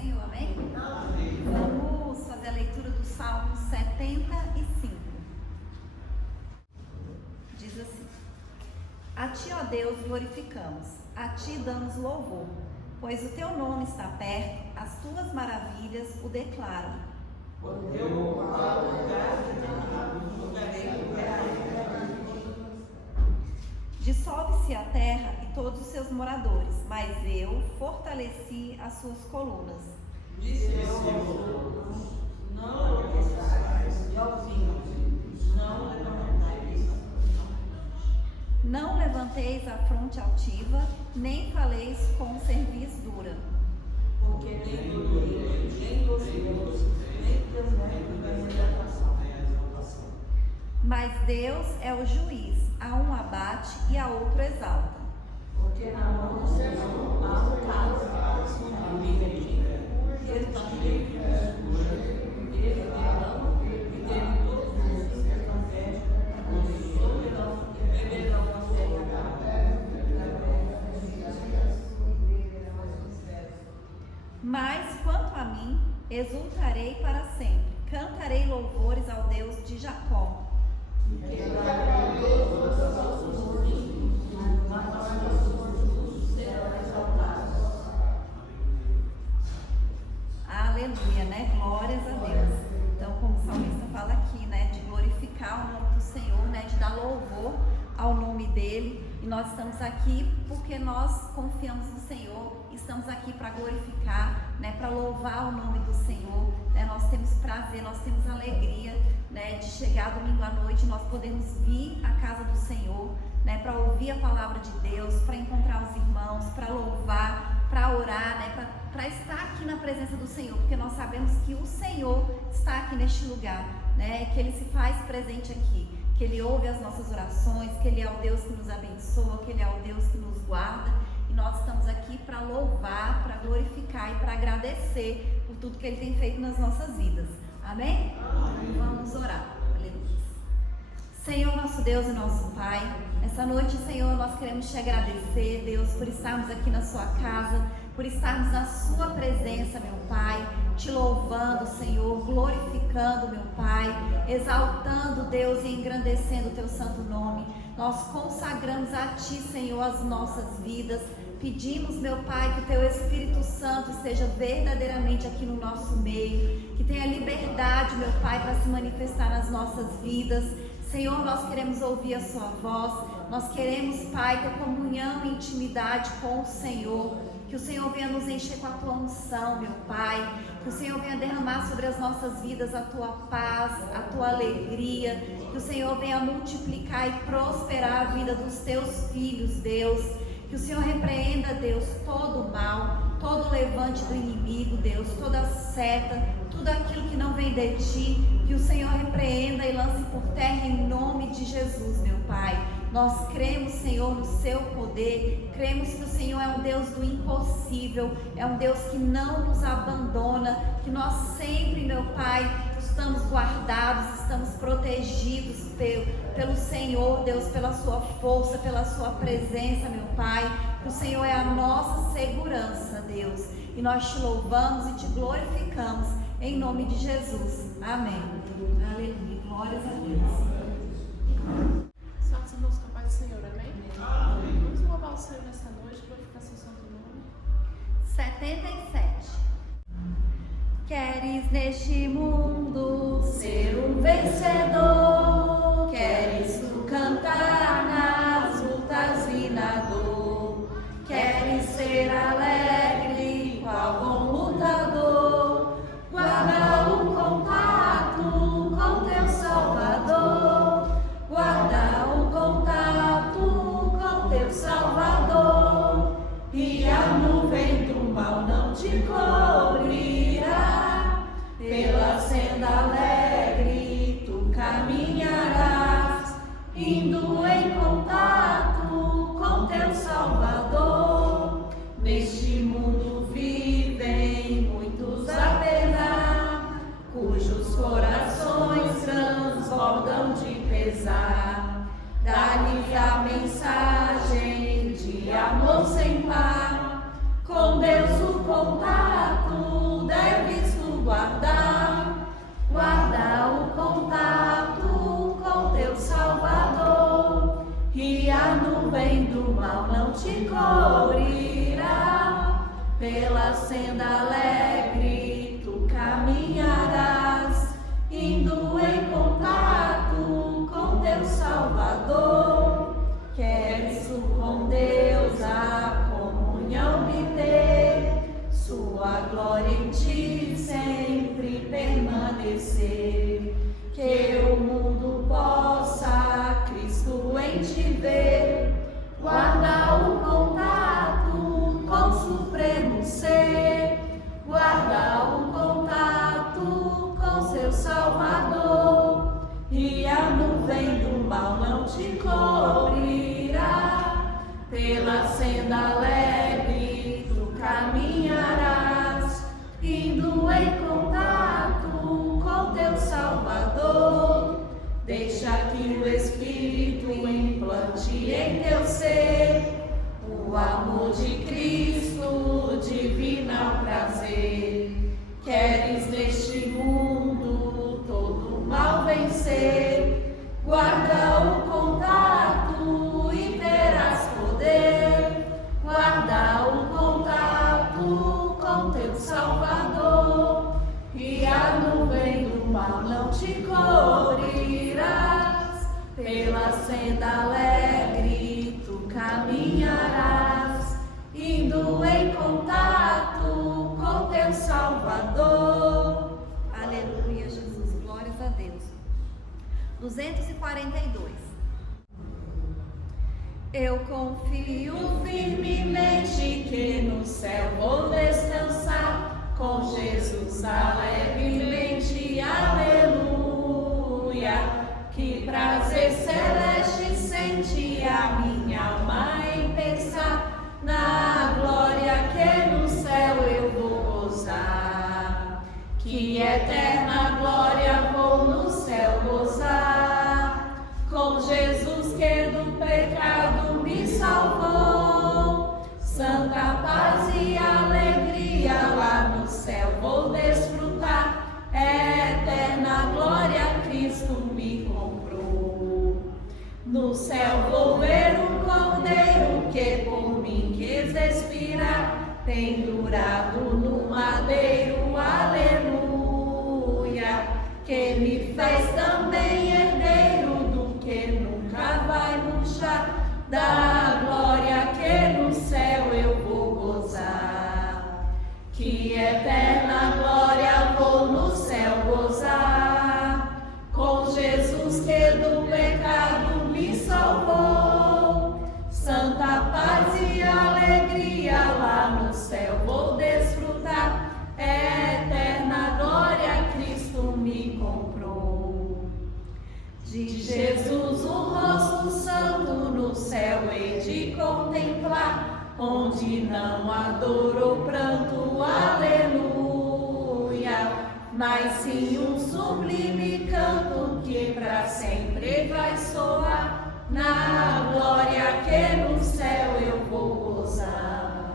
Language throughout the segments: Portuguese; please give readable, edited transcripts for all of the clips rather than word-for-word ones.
Senhor, amém? Vamos fazer a leitura do Salmo 75. Diz assim: A Ti, ó Deus, glorificamos, a Ti damos louvor, pois o Teu nome está perto, as Tuas maravilhas o declaram. Dissolve-se a terra e todos os seus moradores, mas eu fortaleci as suas colunas. Não levanteis a fronte altiva, nem faleis com cerviz dura. Porque nem domingo, nem ocioso, nem temor da exaltação. Mas Deus é o juiz, a um abate e a outro exalta. Porque na mão do Senhor há um caso, ele também ele derrama e dele todos os que estão perto, o soberano e beberão na Mas quanto a mim, exultarei para sempre, cantarei louvores ao Deus de Jacó. Aleluia, né? Glórias a Deus. Então, como o salmista fala aqui, né? De glorificar o nome do Senhor, né? De dar louvor ao nome dele. E nós estamos aqui porque nós confiamos no Senhor. Estamos aqui para glorificar, né? Para louvar o nome do Senhor. Né? Nós temos prazer, nós temos alegria, né? De chegar domingo à noite, nós podemos vir à casa do Senhor, né? Para ouvir a palavra de Deus, para encontrar os irmãos, para louvar, para orar, né? Para estar aqui na presença do Senhor, porque nós sabemos que o Senhor está aqui neste lugar, né? Que Ele se faz presente aqui, que Ele ouve as nossas orações, que Ele é o Deus que nos abençoa, que Ele é o Deus que nos guarda, e nós estamos aqui para louvar, para glorificar e para agradecer por tudo que Ele tem feito nas nossas vidas. Amém? Amém. Vamos orar. Aleluia. Senhor, nosso Deus e nosso Pai, essa noite, Senhor, nós queremos te agradecer, Deus, por estarmos aqui na sua casa, por estarmos na sua presença, meu Pai, te louvando, Senhor, glorificando, meu Pai, exaltando, Deus, e engrandecendo o teu santo nome. Nós consagramos a ti, Senhor, as nossas vidas. Pedimos, meu Pai, que o teu Espírito Santo esteja verdadeiramente aqui no nosso meio, que tenha liberdade, meu Pai, para se manifestar nas nossas vidas. Senhor, nós queremos ouvir a sua voz, nós queremos, Pai, ter comunhão e intimidade com o Senhor. Que o Senhor venha nos encher com a tua unção, meu Pai. Que o Senhor venha derramar sobre as nossas vidas a tua paz, a tua alegria. Que o Senhor venha multiplicar e prosperar a vida dos teus filhos, Deus. Que o Senhor repreenda, Deus, todo o mal, todo o levante do inimigo, Deus, toda seta, tudo aquilo que não vem de ti. Que o Senhor repreenda e lance por terra em nome de Jesus, meu Pai. Nós cremos, Senhor, no seu poder, cremos que o Senhor é um Deus do impossível, é um Deus que não nos abandona, que nós sempre, meu Pai, estamos guardados, estamos protegidos pelo Senhor, Deus, pela sua força, pela sua presença, meu Pai, que o Senhor é a nossa segurança, Deus, e nós te louvamos e te glorificamos, em nome de Jesus, amém. Aleluia, glórias a Deus. Santos irmãos, com a paz do Senhor, amém? Amém. Vamos louvar o Senhor nessa noite, glorificar seu santo nome. 77. Queres neste mundo ser um vencedor? Queres tu cantar nas lutas e na dor? Queres ser alegre qual bom lutador? Guarda o contato com teu Salvador. Guarda o contato com teu Salvador, e a nuvem do mal não te cobrirá. Pela senda alegre tu caminharás, indo em contato com teu Salvador. Neste mundo vivem muitos a penar, cujos corações transbordam de pesar. Dá-lhes a mensagem de amor sem par, com Deus o contato te cobrirá. Pela senda alegre tu caminharás, indo em contato com teu Salvador. Queres tu com Deus a comunhão obter, sua glória em ti sempre permanecer. Que o mundo possa Cristo em te ver, guarda o contato com o supremo ser, guarda o contato com seu Salvador, e a nuvem do mal não te cobrirá. Pela senda alegre tu caminharás, indo em contato com teu Salvador. Deixa que o Espírito implante em teu ser o amor de Cristo, divino prazer. Queres neste mundo todo o mal vencer, guarda o contato e terás poder. Guarda o contato com teu Salvador, e a nuvem do mal não te cobrirás. Pela senda alegre tu caminharás, indo em contato com teu Salvador. Aleluia, Jesus, glórias a Deus. 242. Eu confio firmemente que no céu vou descansar, com Jesus alegremente, aleluia. Que prazer celeste sente a minha alma em pensar na glória que no céu eu vou gozar. Que eterna glória vou no céu gozar, com Jesus que do pecado me salvou. Santa paz e alegria lá no céu vou desfrutar, eterna glória Cristo me comprou. No céu vou ver o Cordeiro que por mim quis expirar, pendurado no madeiro, aleluia. Que me fez também herdeiro do que nunca vai murchar, da glória que no céu eu vou gozar. Que eterna glória vou no céu gozar, com Jesus que do pecado me salvou. Santa paz e alegria lá no céu vou desfrutar, eterna glória Cristo me comprou. De Jesus o rosto santo no céu hei de contemplar, onde não há dor ou pranto, aleluia, mas sim um sublime canto que para sempre vai soar, na glória que no céu eu vou gozar.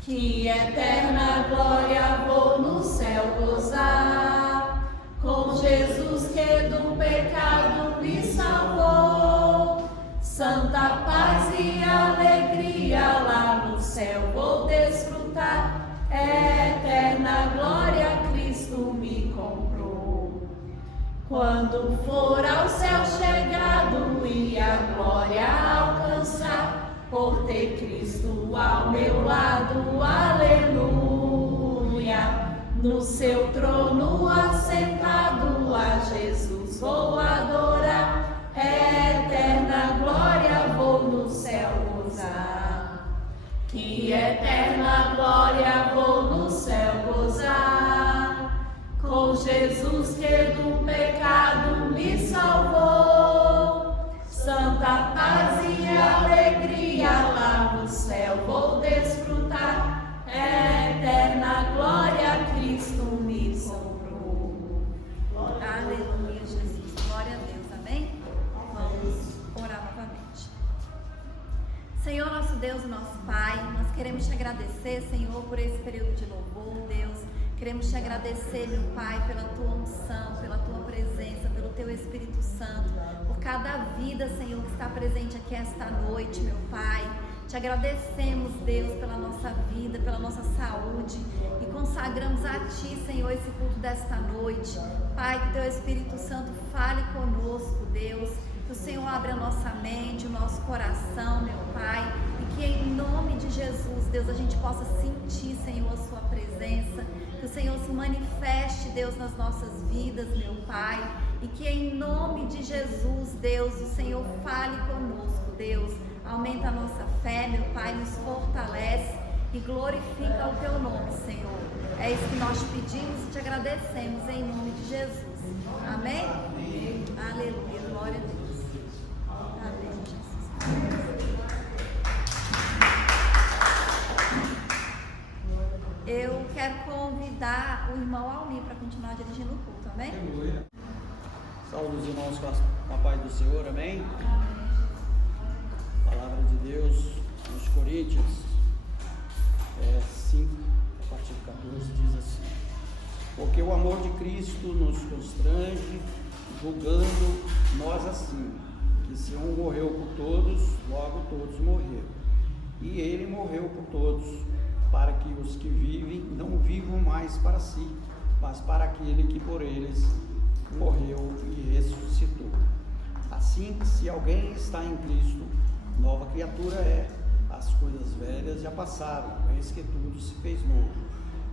Que eterna glória vou no céu gozar, com Jesus que do pecado me salvou. Santa paz e alegria lá no céu vou desfrutar, eterna glória Cristo me comprou. Quando for ao céu chegado e a glória alcançar, por ter Cristo ao meu lado, aleluia. No seu trono assentado a Jesus vou adorar, eterna glória vou no céu gozar. Que eterna glória vou no céu gozar, com Jesus que do pecado me salvou. Santa paz e alegria lá no céu vou desfrutar, eterna glória Cristo me comprou. Aleluia, Jesus, glória a Deus, amém? Vamos orar novamente. Senhor, nosso Deus e nosso Pai, nós queremos te agradecer, Senhor, por esse período de louvor, Deus. Queremos te agradecer, meu Pai, pela tua unção, pela tua presença, pelo teu Espírito Santo, por cada vida, Senhor, que está presente aqui esta noite, meu Pai. Te agradecemos, Deus, pela nossa vida, pela nossa saúde e consagramos a Ti, Senhor, esse culto desta noite. Pai, que Teu Espírito Santo fale conosco, Deus. Que o Senhor abra a nossa mente, o nosso coração, meu Pai, e que em nome de Jesus, Deus, a gente possa sentir, Senhor, a Sua presença. Que o Senhor se manifeste, Deus, nas nossas vidas, meu Pai, e que em nome de Jesus, Deus, o Senhor fale conosco, Deus. Aumenta a nossa fé, meu Pai, nos fortalece e glorifica o Teu nome, Senhor. É isso que nós te pedimos e te agradecemos em nome de Jesus. Amém? Aleluia, glória a Deus. Amém, Jesus. Eu quero convidar o irmão Almir para continuar dirigindo o culto, amém? Saúde os irmãos com a paz do Senhor, amém? Palavra de Deus nos Coríntios 5, a partir do 14, diz assim: porque o amor de Cristo nos constrange, julgando nós assim, que se um morreu por todos, logo todos morreram. E ele morreu por todos, para que os que vivem não vivam mais para si, mas para aquele que por eles morreu e ressuscitou. Assim, se alguém está em Cristo, nova criatura é. As coisas velhas já passaram, eis que tudo se fez novo.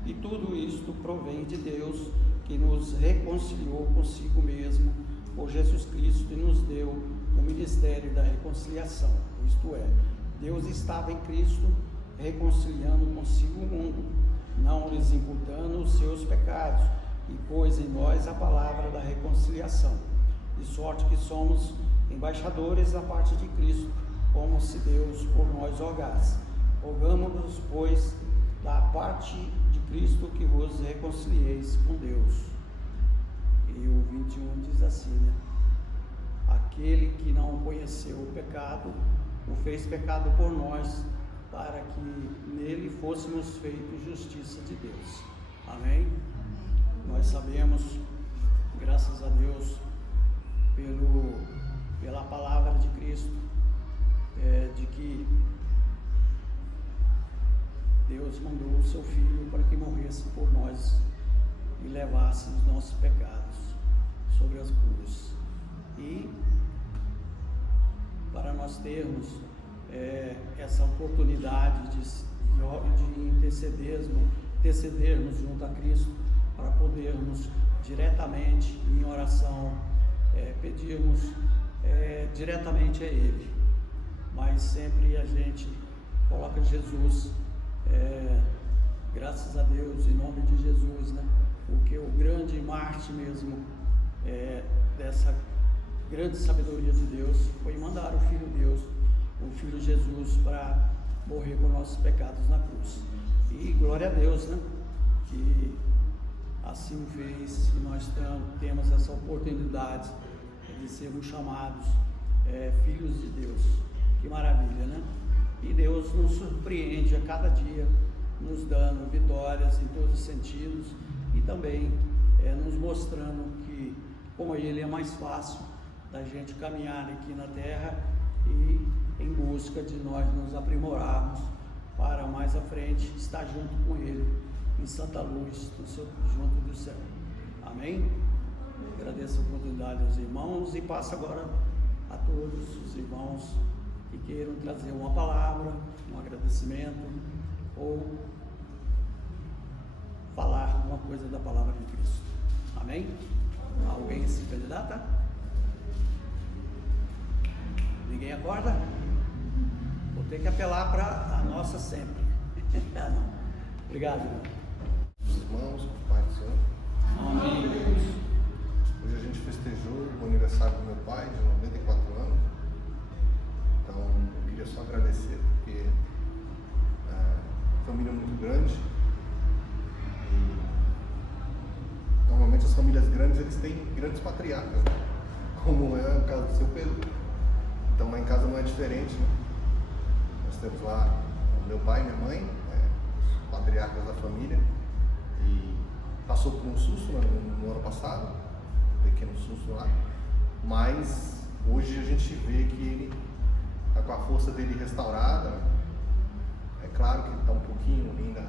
E tudo isto provém de Deus, que nos reconciliou consigo mesmo por Jesus Cristo e nos deu o ministério da reconciliação. Isto é, Deus estava em Cristo reconciliando consigo o mundo, não lhes imputando os seus pecados, e pôs em nós a palavra da reconciliação, de sorte que somos embaixadores da parte de Cristo, como se Deus por nós rogasse. Rogamo-vos, pois, da parte de Cristo, que vos reconcilieis com Deus. E o 21 diz assim, né? Aquele que não conheceu o pecado, o fez pecado por nós, para que nele fôssemos feitos justiça de Deus. Amém? Nós sabemos, graças a Deus, pela palavra de Cristo, de que Deus mandou o seu Filho para que morresse por nós e levasse os nossos pecados sobre as cruzes. E para nós termos essa oportunidade de intercedermos junto a Cristo, para podermos diretamente em oração pedirmos diretamente a Ele, mas sempre a gente coloca Jesus, graças a Deus, em nome de Jesus, né? Porque o grande Marte mesmo dessa grande sabedoria de Deus foi mandar o Filho Deus, o Filho Jesus, para morrer por nossos pecados na cruz. E glória a Deus, né? Que assim fez, e nós temos essa oportunidade de sermos chamados filhos de Deus. Que maravilha, né? E Deus nos surpreende a cada dia, nos dando vitórias em todos os sentidos e também nos mostrando que com Ele é mais fácil da gente caminhar aqui na terra e em busca de nós nos aprimorarmos para mais à frente estar junto com Ele em santa luz, junto do céu. Amém? Agradeço a oportunidade aos irmãos e passo agora a todos os irmãos que queiram trazer uma palavra, um agradecimento ou falar alguma coisa da palavra de Cristo. Amém? Alguém se candidata? Ninguém acorda? Vou ter que apelar para a nossa sempre. Não. Obrigado, irmão. Os irmãos, o Pai do Senhor. Amém. Hoje a gente festejou o aniversário do meu pai, de 94 anos. Então eu queria só agradecer, porque família muito grande. E normalmente as famílias grandes eles têm grandes patriarcas, né? Como é o caso do seu Pedro. Então lá em casa não é diferente, né? Nós temos lá o meu pai e minha mãe, os patriarcas da família, e passou por um susto no ano passado, um pequeno susto lá, mas hoje a gente vê que ele está com a força dele restaurada, claro que ele está um pouquinho ainda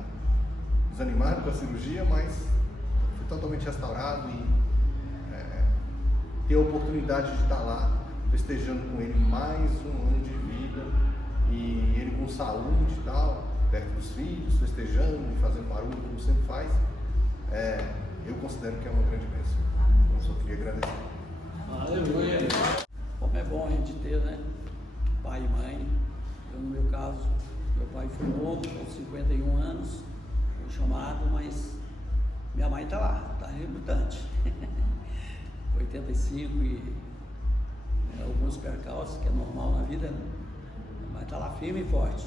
desanimado com a cirurgia, mas foi totalmente restaurado e ter a oportunidade de estar lá festejando com ele mais um ano de vida e ele com saúde e tal, perto dos filhos, festejando e fazendo barulho como sempre faz, eu considero que é uma grande bênção. Eu só queria agradecer. Aleluia. Como é bom a gente ter, né? Pai e mãe. Eu, no meu caso, meu pai foi novo, com 51 anos, foi chamado, mas minha mãe está lá, está relutante. 85 e alguns percalços, que é normal na vida, mas está lá firme e forte.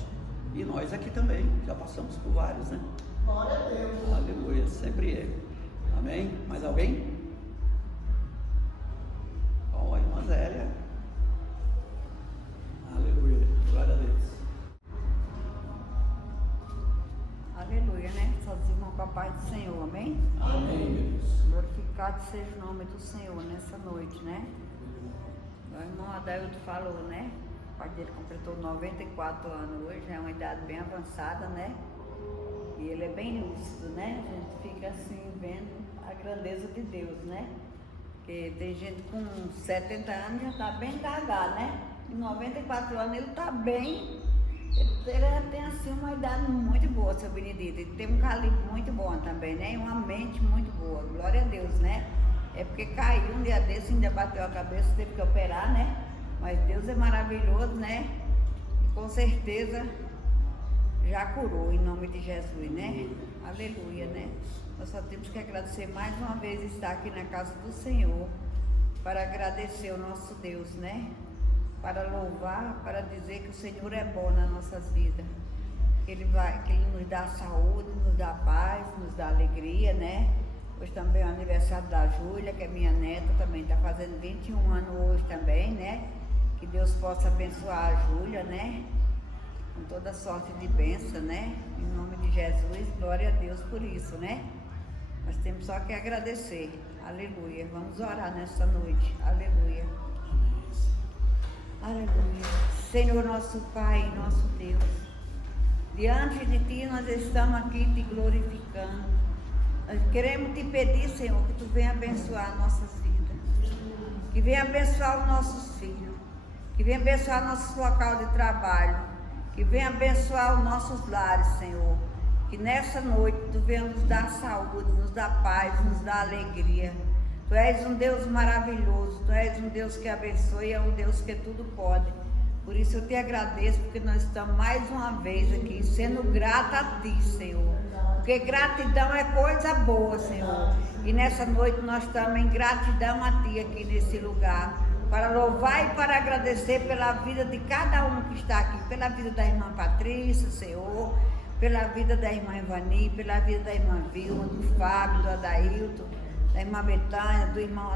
E nós aqui também, já passamos por vários, né? Glória a Deus. Aleluia, sempre ele. Amém? Mais alguém? Ó, a irmã Zélia. Aleluia, glória a Deus. Aleluia, né? Só diz irmão com a paz do Senhor, amém? Amém. Glorificado seja o nome do Senhor nessa noite, né? O irmão Adailto falou, né? O pai dele completou 94 anos hoje, é uma idade bem avançada, né? E ele é bem lúcido, né? A gente fica assim vendo a grandeza de Deus, né? Porque tem gente com 70 anos já está bem gaga, né? Em 94 anos ele está bem, ele tem assim uma idade muito boa, seu Benedito. Ele tem um calibre muito bom também, né? E uma mente muito boa, glória a Deus, né? É porque caiu um dia desse, ainda bateu a cabeça, teve que operar, né? Mas Deus é maravilhoso, né? E com certeza já curou em nome de Jesus, né? Aleluia, né? Nós só temos que agradecer mais uma vez estar aqui na casa do Senhor, para agradecer o nosso Deus, né? Para louvar, para dizer que o Senhor é bom nas nossas vidas. Que Ele nos dá saúde, nos dá paz, nos dá alegria, né? Hoje também é o aniversário da Júlia, que é minha neta, também está fazendo 21 anos hoje também, né? Que Deus possa abençoar a Júlia, né? Com toda sorte de bênção, né? Em nome de Jesus, glória a Deus por isso, né? Nós temos só que agradecer. Aleluia. Vamos orar nessa noite. Aleluia. Aleluia. Senhor nosso Pai, nosso Deus, diante de Ti nós estamos aqui te glorificando. Nós queremos te pedir, Senhor, que Tu venha abençoar nossas vidas, que venha abençoar os nossos filhos, que venha abençoar nosso local de trabalho, que venha abençoar os nossos lares, Senhor. Que nessa noite Tu venha nos dar saúde, nos dar paz, nos dar alegria. Tu és um Deus maravilhoso, Tu és um Deus que abençoa e é um Deus que tudo pode. Por isso eu te agradeço, porque nós estamos mais uma vez aqui, sendo grata a Ti, Senhor. Porque gratidão é coisa boa, Senhor. E nessa noite nós estamos em gratidão a Ti aqui nesse lugar, para louvar e para agradecer pela vida de cada um que está aqui, pela vida da irmã Patrícia, Senhor, pela vida da irmã Ivani, pela vida da irmã Vilma, do Fábio, do Adailto, da irmã Betânia, do irmão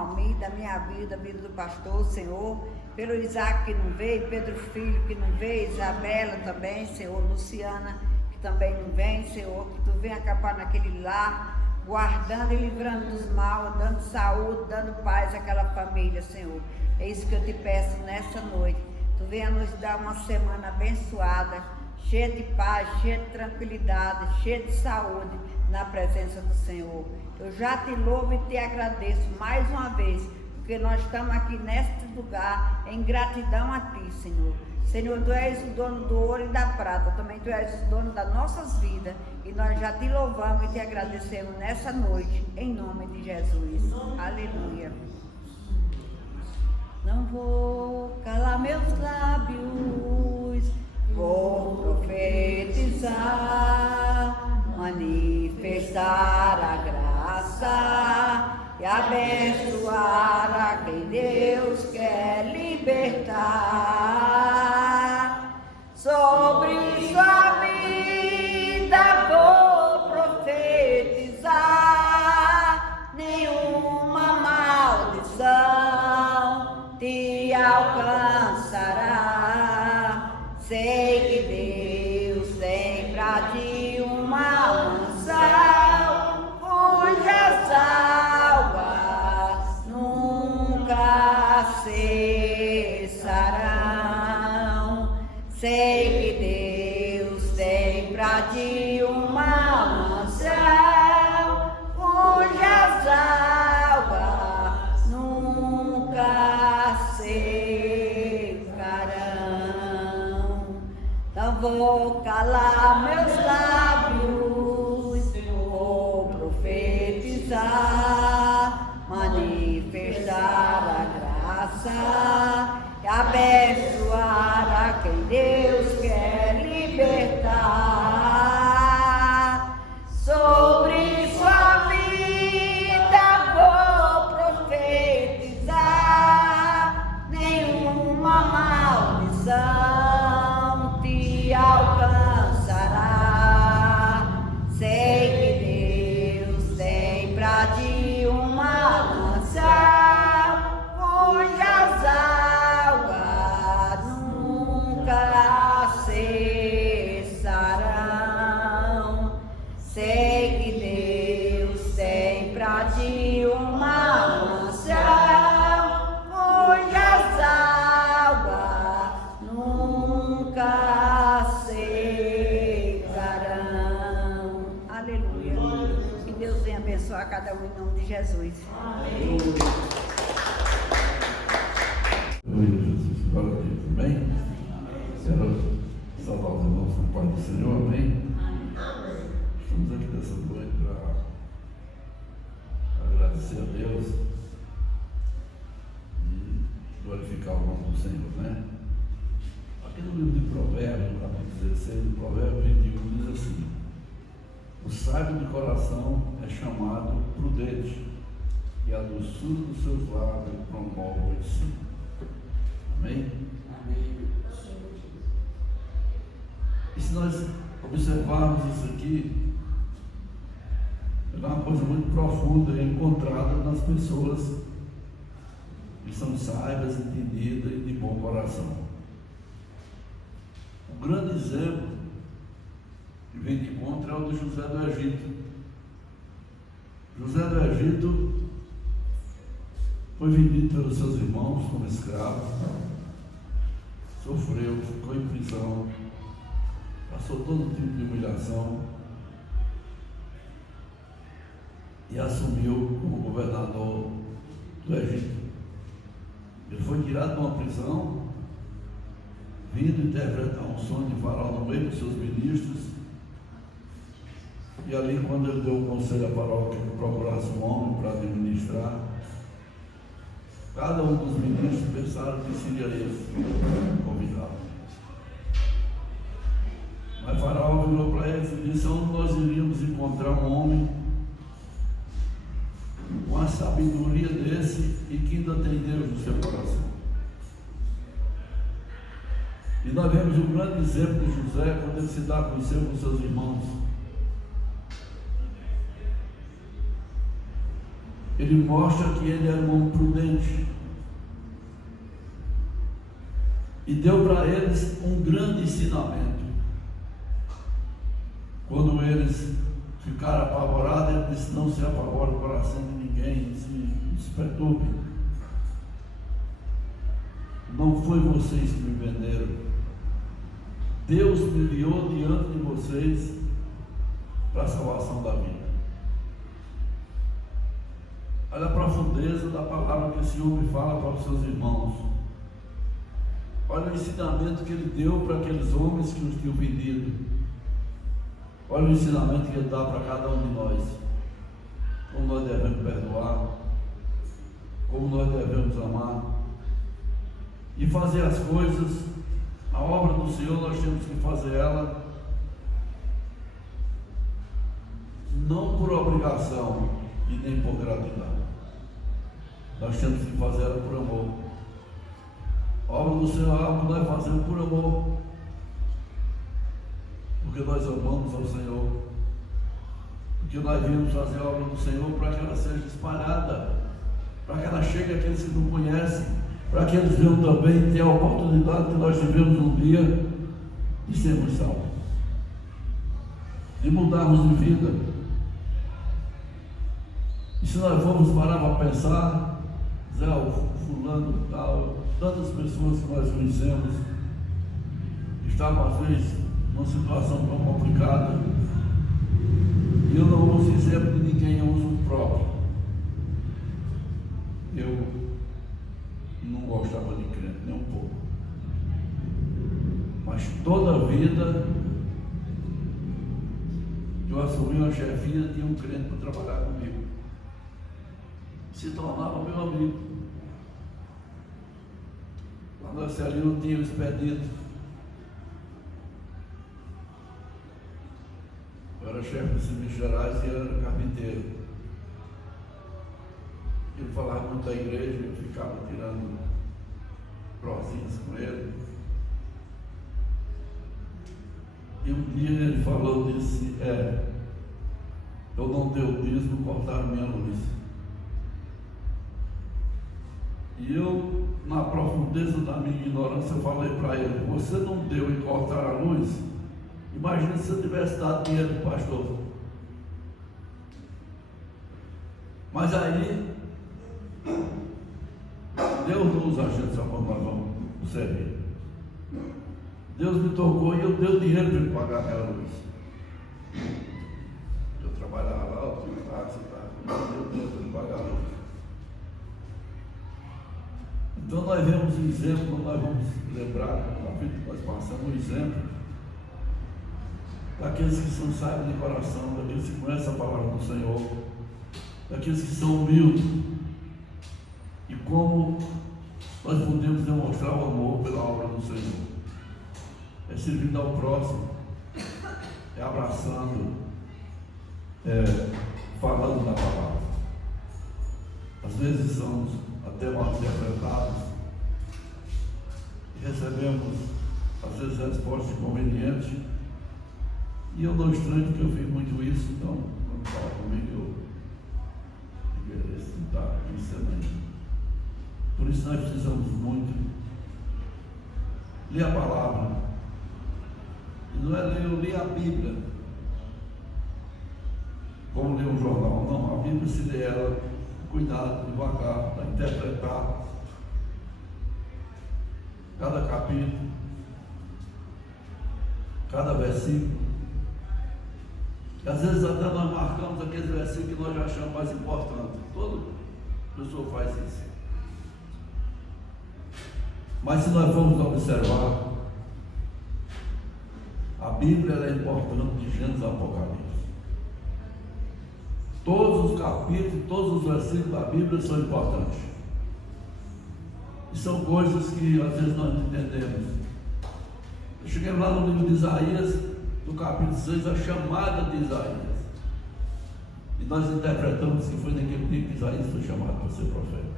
Almir, da minha vida, da vida do pastor, Senhor, pelo Isaac que não veio, Pedro Filho que não veio, Isabela também, Senhor, Luciana que também não vem, Senhor, que Tu venha acabar naquele lar, guardando e livrando dos mal, dando saúde, dando paz àquela família, Senhor. É isso que eu te peço nessa noite. Tu venha nos dar uma semana abençoada, cheia de paz, cheia de tranquilidade, cheia de saúde na presença do Senhor. Eu já te louvo e te agradeço mais uma vez, porque nós estamos aqui neste lugar em gratidão a Ti, Senhor. Senhor, Tu és o dono do ouro e da prata, também Tu és o dono das nossas vidas, e nós já te louvamos e te agradecemos nessa noite, em nome de Jesus. Aleluia. Não vou calar meus lábios, vou profetizar, manifestar a graça e abençoar a quem Deus quer libertar. Sobre sua vida vou profetizar, nenhuma maldição te alcançará. Sei que Deus tem pra ti uma mansão cuja salvação ti uma mansão, cujas águas nunca secarão. Não vou calar meus lábios, vou profetizar, manifestar a graça e abençoar a quem Deus quer libertar. Sobre sua vida vou profetizar, nenhuma maldição te alcançará. Sei que Deus tem pra ti uma mansão, cujas águas nunca cessarão. Sei que Deus tem pra ti uma mansão, cujas águas nunca secarão. Aleluia. Que Deus venha abençoar cada um em nome de Jesus. Aleluia, Jesus. Glória a Deus. Amém? Quero saudar os irmãos com o Pai do Senhor. Amém? Estamos aqui nessa noite para agradecer a Deus e glorificar o nome do Senhor, né? Aqui no livro de Provérbios, no capítulo 16, do Provérbio 21, diz assim: o sábio de coração é chamado prudente, e a doçura dos seus lábios promove o ensino. Amém? E se nós observarmos isso aqui, é uma coisa muito profunda encontrada nas pessoas que são sábias, entendidas e de bom coração. Um grande exemplo que vem de encontro é o de José do Egito. José do Egito foi vendido pelos seus irmãos como escravo, sofreu, ficou em prisão, passou todo tipo de humilhação e assumiu como governador do Egito. Ele foi tirado de uma prisão, vindo interpretar um sonho de Faraó no meio dos seus ministros, e ali, quando ele deu o conselho a Faraó que procurasse um homem para administrar, cada um dos ministros pensaram que seria ele convidado. Mas Faraó virou para eles e disse: onde nós iríamos encontrar um homem com a sabedoria desse e que ainda tem Deus no seu coração? E nós vemos um grande exemplo de José quando ele se dá a conhecer com seus irmãos. Ele mostra que ele era um homem prudente e deu para eles um grande ensinamento. Quando eles ficaram apavorados, ele disse: não se apavore o coração de ninguém, não se perturbe. Não foi vocês que me venderam. Deus me enviou diante de vocês para a salvação da vida. Olha a profundeza da palavra que esse homem fala para os seus irmãos. Olha o ensinamento que ele deu para aqueles homens que nos tinham vendido. Olha o ensinamento que ele dá para cada um de nós. Como nós devemos perdoar, como nós devemos amar e fazer as coisas. A obra do Senhor nós temos que fazer ela não por obrigação e nem por gratidão. Nós temos que fazer ela por amor. A obra do Senhor é algo que nós fazemos por amor, porque nós amamos ao Senhor, porque nós viemos fazer a obra do Senhor para que ela seja espalhada, para que ela chegue àqueles que não conhecem, para que eles venham também ter a oportunidade que nós tivemos um dia de sermos salvos, de mudarmos de vida. E se nós formos parar para pensar, Zé, o fulano tal, tantas pessoas que nós conhecemos, estavam às vezes numa situação tão complicada. E eu não uso exemplo de ninguém, eu uso o próprio. Eu não gostava de crente nem um pouco. Mas toda a vida que eu assumi uma chefia, tinha um crente para trabalhar comigo. Se tornava meu amigo. Lá no SLI eu tinha o expedito. Eu era chefe dos serviços gerais e ele era carpinteiro. Ele falava muito da igreja, eu ficava tirando prosinhas com ele. E um dia ele falou, disse, eu não dei o dízimo, cortaram minha luz. E eu, na profundeza da minha ignorância, eu falei para ele, você não deu e cortaram a luz? Imagina se eu tivesse dado dinheiro para o pastor. Mas aí, Deus não usa a gente só quando nós vamos servir. Deus me tocou e eu dei dinheiro para ele pagar a minha luz. Eu trabalhava lá, eu tinha táxi, eu dei dinheiro para ele pagar a luz. Então nós vemos um exemplo, nós vamos lembrar na vida que nós passamos um exemplo daqueles que são sábios de coração, daqueles que conhecem a palavra do Senhor, daqueles que são humildes, e como nós podemos demonstrar o amor pela obra do Senhor. É servindo ao próximo, é abraçando, falando da palavra. Às vezes somos até mal interpretados e recebemos, às vezes, respostas inconvenientes. E eu não estranho porque eu fiz muito isso, então, quando fala comigo, eu mereço estar ensinando. Por isso nós precisamos muito ler a palavra. E não é ler, eu li a Bíblia, como ler um jornal. Não, a Bíblia se lê ela, cuidado, devagar, para interpretar cada capítulo, cada versículo. E às vezes até nós marcamos aqueles versículos que nós já achamos mais importantes. Toda pessoa faz isso. Mas se nós formos observar, a Bíblia ela é importante de Gênesis a Apocalipse. Todos os capítulos, todos os versículos da Bíblia são importantes. E são coisas que às vezes nós não entendemos. Eu cheguei lá no livro de Isaías, no capítulo 6, a chamada de Isaías. E nós interpretamos que foi naquele dia que Isaías foi chamado para ser profeta.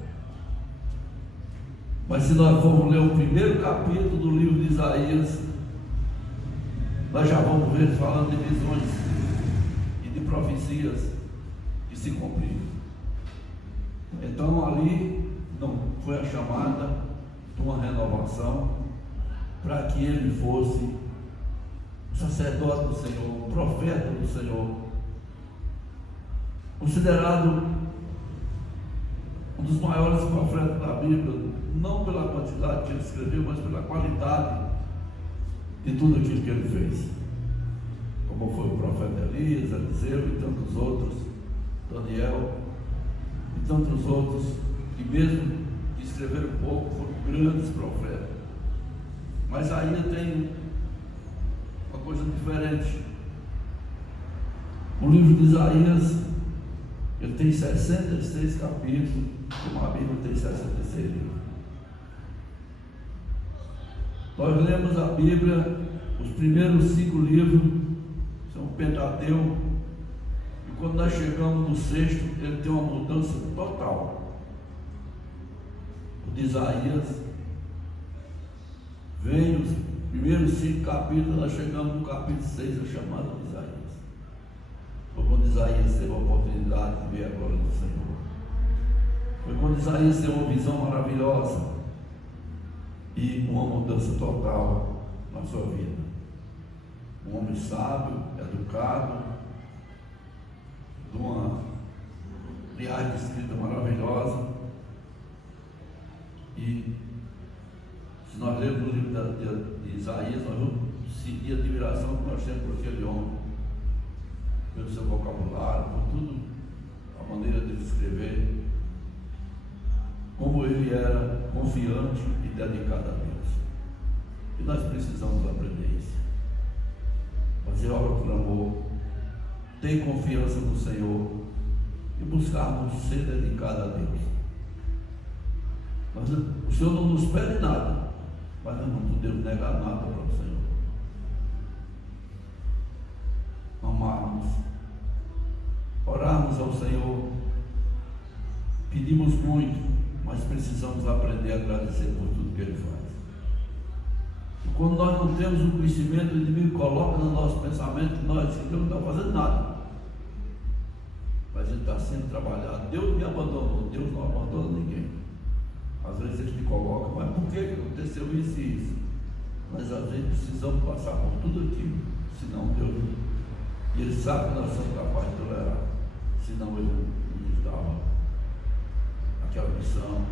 Mas se nós formos ler o primeiro capítulo do livro de Isaías, nós já vamos ver falando de visões e de profecias que se cumpriram. Então ali não foi a chamada de uma renovação para que ele fosse o sacerdote do Senhor, o profeta do Senhor, considerado um dos maiores profetas da Bíblia, não pela quantidade que ele escreveu, mas pela qualidade de tudo aquilo que ele fez, como foi o profeta Elias, Eliseu e tantos outros, Daniel e tantos outros, que mesmo que escreveram pouco, foram grandes profetas. Mas ainda tem uma coisa diferente. O livro de Isaías, ele tem 66 capítulos, como a Bíblia tem 66 livros. Nós lemos a Bíblia, os primeiros 5 livros são o Pentateuco, e quando nós chegamos no 6º, ele tem uma mudança total. O de Isaías vem os primeiros 5 capítulos, nós chegamos no capítulo 6, a chamada de Isaías. Foi quando Isaías teve a oportunidade de ver a glória do Senhor. Foi quando Isaías teve uma visão maravilhosa e uma mudança total na sua vida. Um homem sábio, educado, de uma linhagem escrita maravilhosa. E se nós lermos o livro de Isaías, nós vamos se sentir a admiração que nós temos por aquele homem, pelo seu vocabulário, por tudo, a maneira de escrever, como ele era confiante e dedicado a Deus. E nós precisamos aprender isso. Fazer obra por amor, ter confiança no Senhor e buscarmos ser dedicados a Deus. Mas o Senhor não nos pede nada, mas nós não podemos negar nada para o Senhor. Amarmos, orarmos ao Senhor, pedimos muito, mas precisamos aprender a agradecer por tudo que Ele faz. E quando nós não temos o conhecimento, o inimigo coloca no nosso pensamento que nós não estamos fazendo nada. Mas Ele está sendo trabalhado. Deus me abandonou, Deus não abandona ninguém. Às vezes Ele te coloca, mas por que aconteceu isso e isso? Mas às vezes precisamos passar por tudo aquilo, senão Deus, e Ele sabe que nós somos capazes de tolerar, senão Ele não nos dava aquela missão,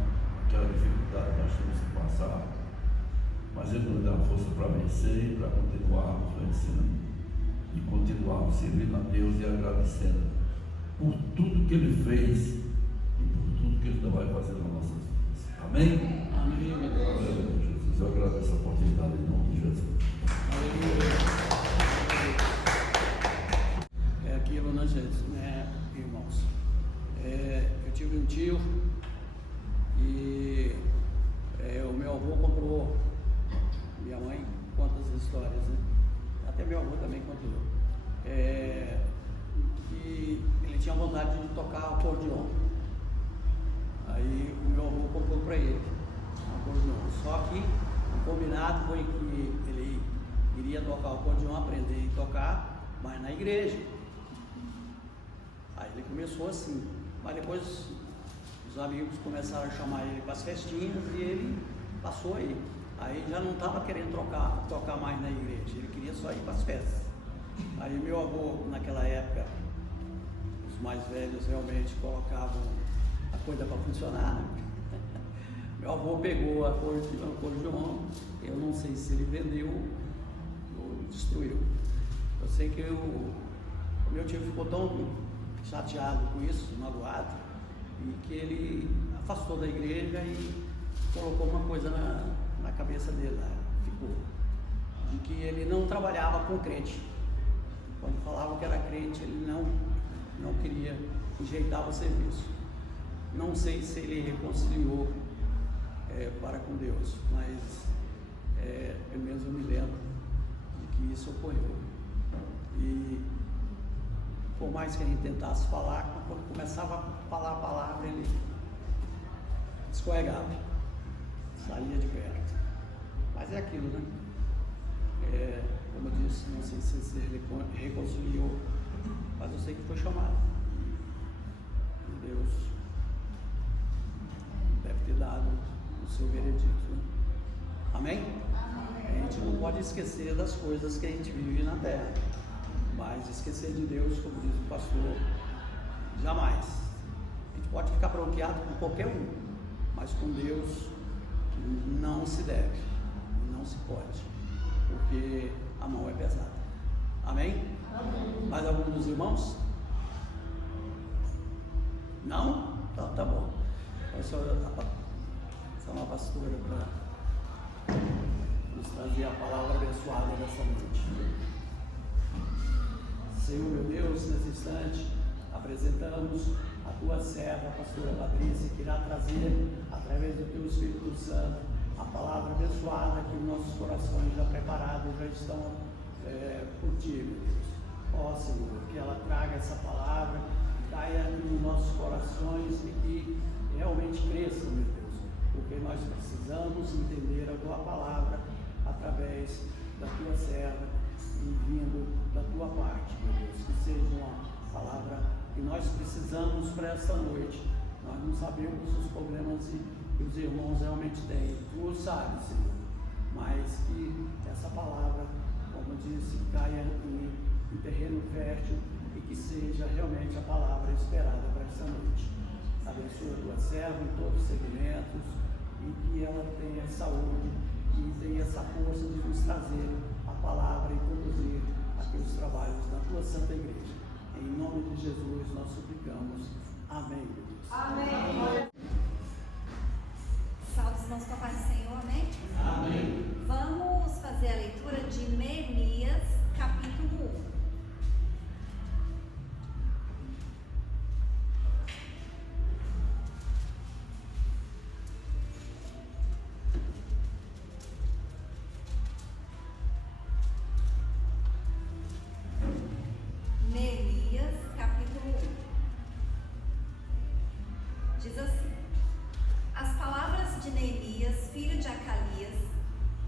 aquela dificuldade que nós temos que passar. Mas Ele nos dá força para vencer, para continuarmos vencendo e continuarmos servindo a Deus e agradecendo por tudo que Ele fez e por tudo que Ele ainda vai fazer nas nossas vidas. Amém? Amém, meu Deus. Glória a Deus, Jesus. Eu agradeço a oportunidade em nome de Jesus. É aquilo, né, gente, né, irmãos? Eu tive um tio e o meu avô comprou. Minha mãe conta as histórias, né? Até meu avô também contou. E ele tinha vontade de tocar acordeon. Aí o meu avô comprou para ele um acordeon. Só que o combinado foi que ele iria tocar o acordeon, aprender e tocar, mas na igreja. Aí ele começou assim, mas depois os amigos começaram a chamar ele para as festinhas e ele passou aí. Aí já não estava querendo tocar mais na igreja, ele queria só ir para as festas. Aí meu avô, naquela época, os mais velhos realmente colocavam a coisa para funcionar, né? Meu avô pegou a acordeon, eu não sei se ele vendeu ou destruiu. Eu sei que o meu tio ficou tão chateado com isso, magoado, e que ele afastou da igreja e colocou uma coisa na cabeça dele, né? Ficou, de que ele não trabalhava com crente. Quando falava que era crente, ele não queria, enjeitava o serviço. Não sei se ele reconciliou para com Deus, mas pelo menos eu me lembro de que isso ocorreu. E por mais que ele tentasse falar, quando começava a falar a palavra, ele escorregava, saía de perto. Mas é aquilo, né? Como eu disse, não sei se ele reconciliou, mas eu sei que foi chamado. E Deus deve ter dado o seu veredito, né? Amém? A gente não pode esquecer das coisas que a gente vive na terra, mas esquecer de Deus, como diz o pastor, jamais. A gente pode ficar bloqueado com qualquer um, mas com Deus não se deve, não se pode, porque a mão é pesada. Amém? Amém. Mais algum dos irmãos? Não? Então tá bom. Eu sou uma pastora para nos trazer a palavra abençoada dessa noite. Senhor meu Deus, nesse instante apresentamos a tua serva, a pastora Patrícia, que irá trazer, através do teu Espírito Santo, a palavra abençoada que os nossos corações já preparados já estão por ti, meu Deus. Ó Senhor, que ela traga essa palavra, caia nos nossos corações e que realmente cresça, meu Deus, porque nós precisamos entender a tua palavra através da tua serva e vindo da tua parte, meu Deus, que seja uma palavra que nós precisamos para esta noite. Nós não sabemos os problemas que os irmãos realmente têm, tu sabes, Senhor, mas que essa palavra, como disse, caia em terreno fértil e que seja realmente a palavra esperada para esta noite. Abençoa a tua serva em todos os segmentos e que ela tenha saúde e tenha essa força de nos trazer a palavra e conduzir aqueles trabalhos da tua santa igreja. Em nome de Jesus nós suplicamos. Amém. Amém. Salve os irmãos com a paz do Senhor, amém? Amém. Vamos fazer a leitura de Neemias, capítulo 1. Neemias, capítulo 1. Diz assim: As palavras de Neemias, filho de Acalias,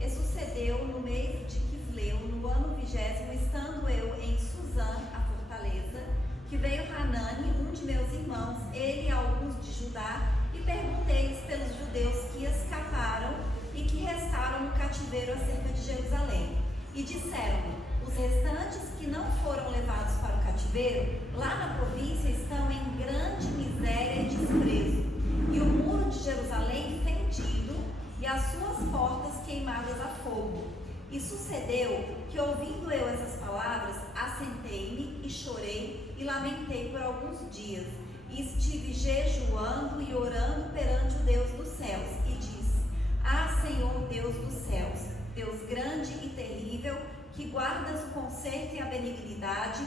e sucedeu no mês de Quisleu, no ano 20º, estando eu em Suzã, a fortaleza, que veio Hanani, um de meus irmãos, ele e alguns de Judá, e perguntei-lhes pelos judeus que escaparam e que restaram no cativeiro acerca de Jerusalém. E disseram-me: os restantes que não foram levados para o cativeiro, lá na província, estão em grande miséria e desprezo, e o muro de Jerusalém fendido, e as suas portas queimadas a fogo. E sucedeu que, ouvindo eu essas palavras, assentei-me e chorei e lamentei por alguns dias, e estive jejuando e orando perante o Deus dos céus, e disse: Ah, Senhor Deus dos céus, Deus grande e terrível, que guardas o conserto e a benignidade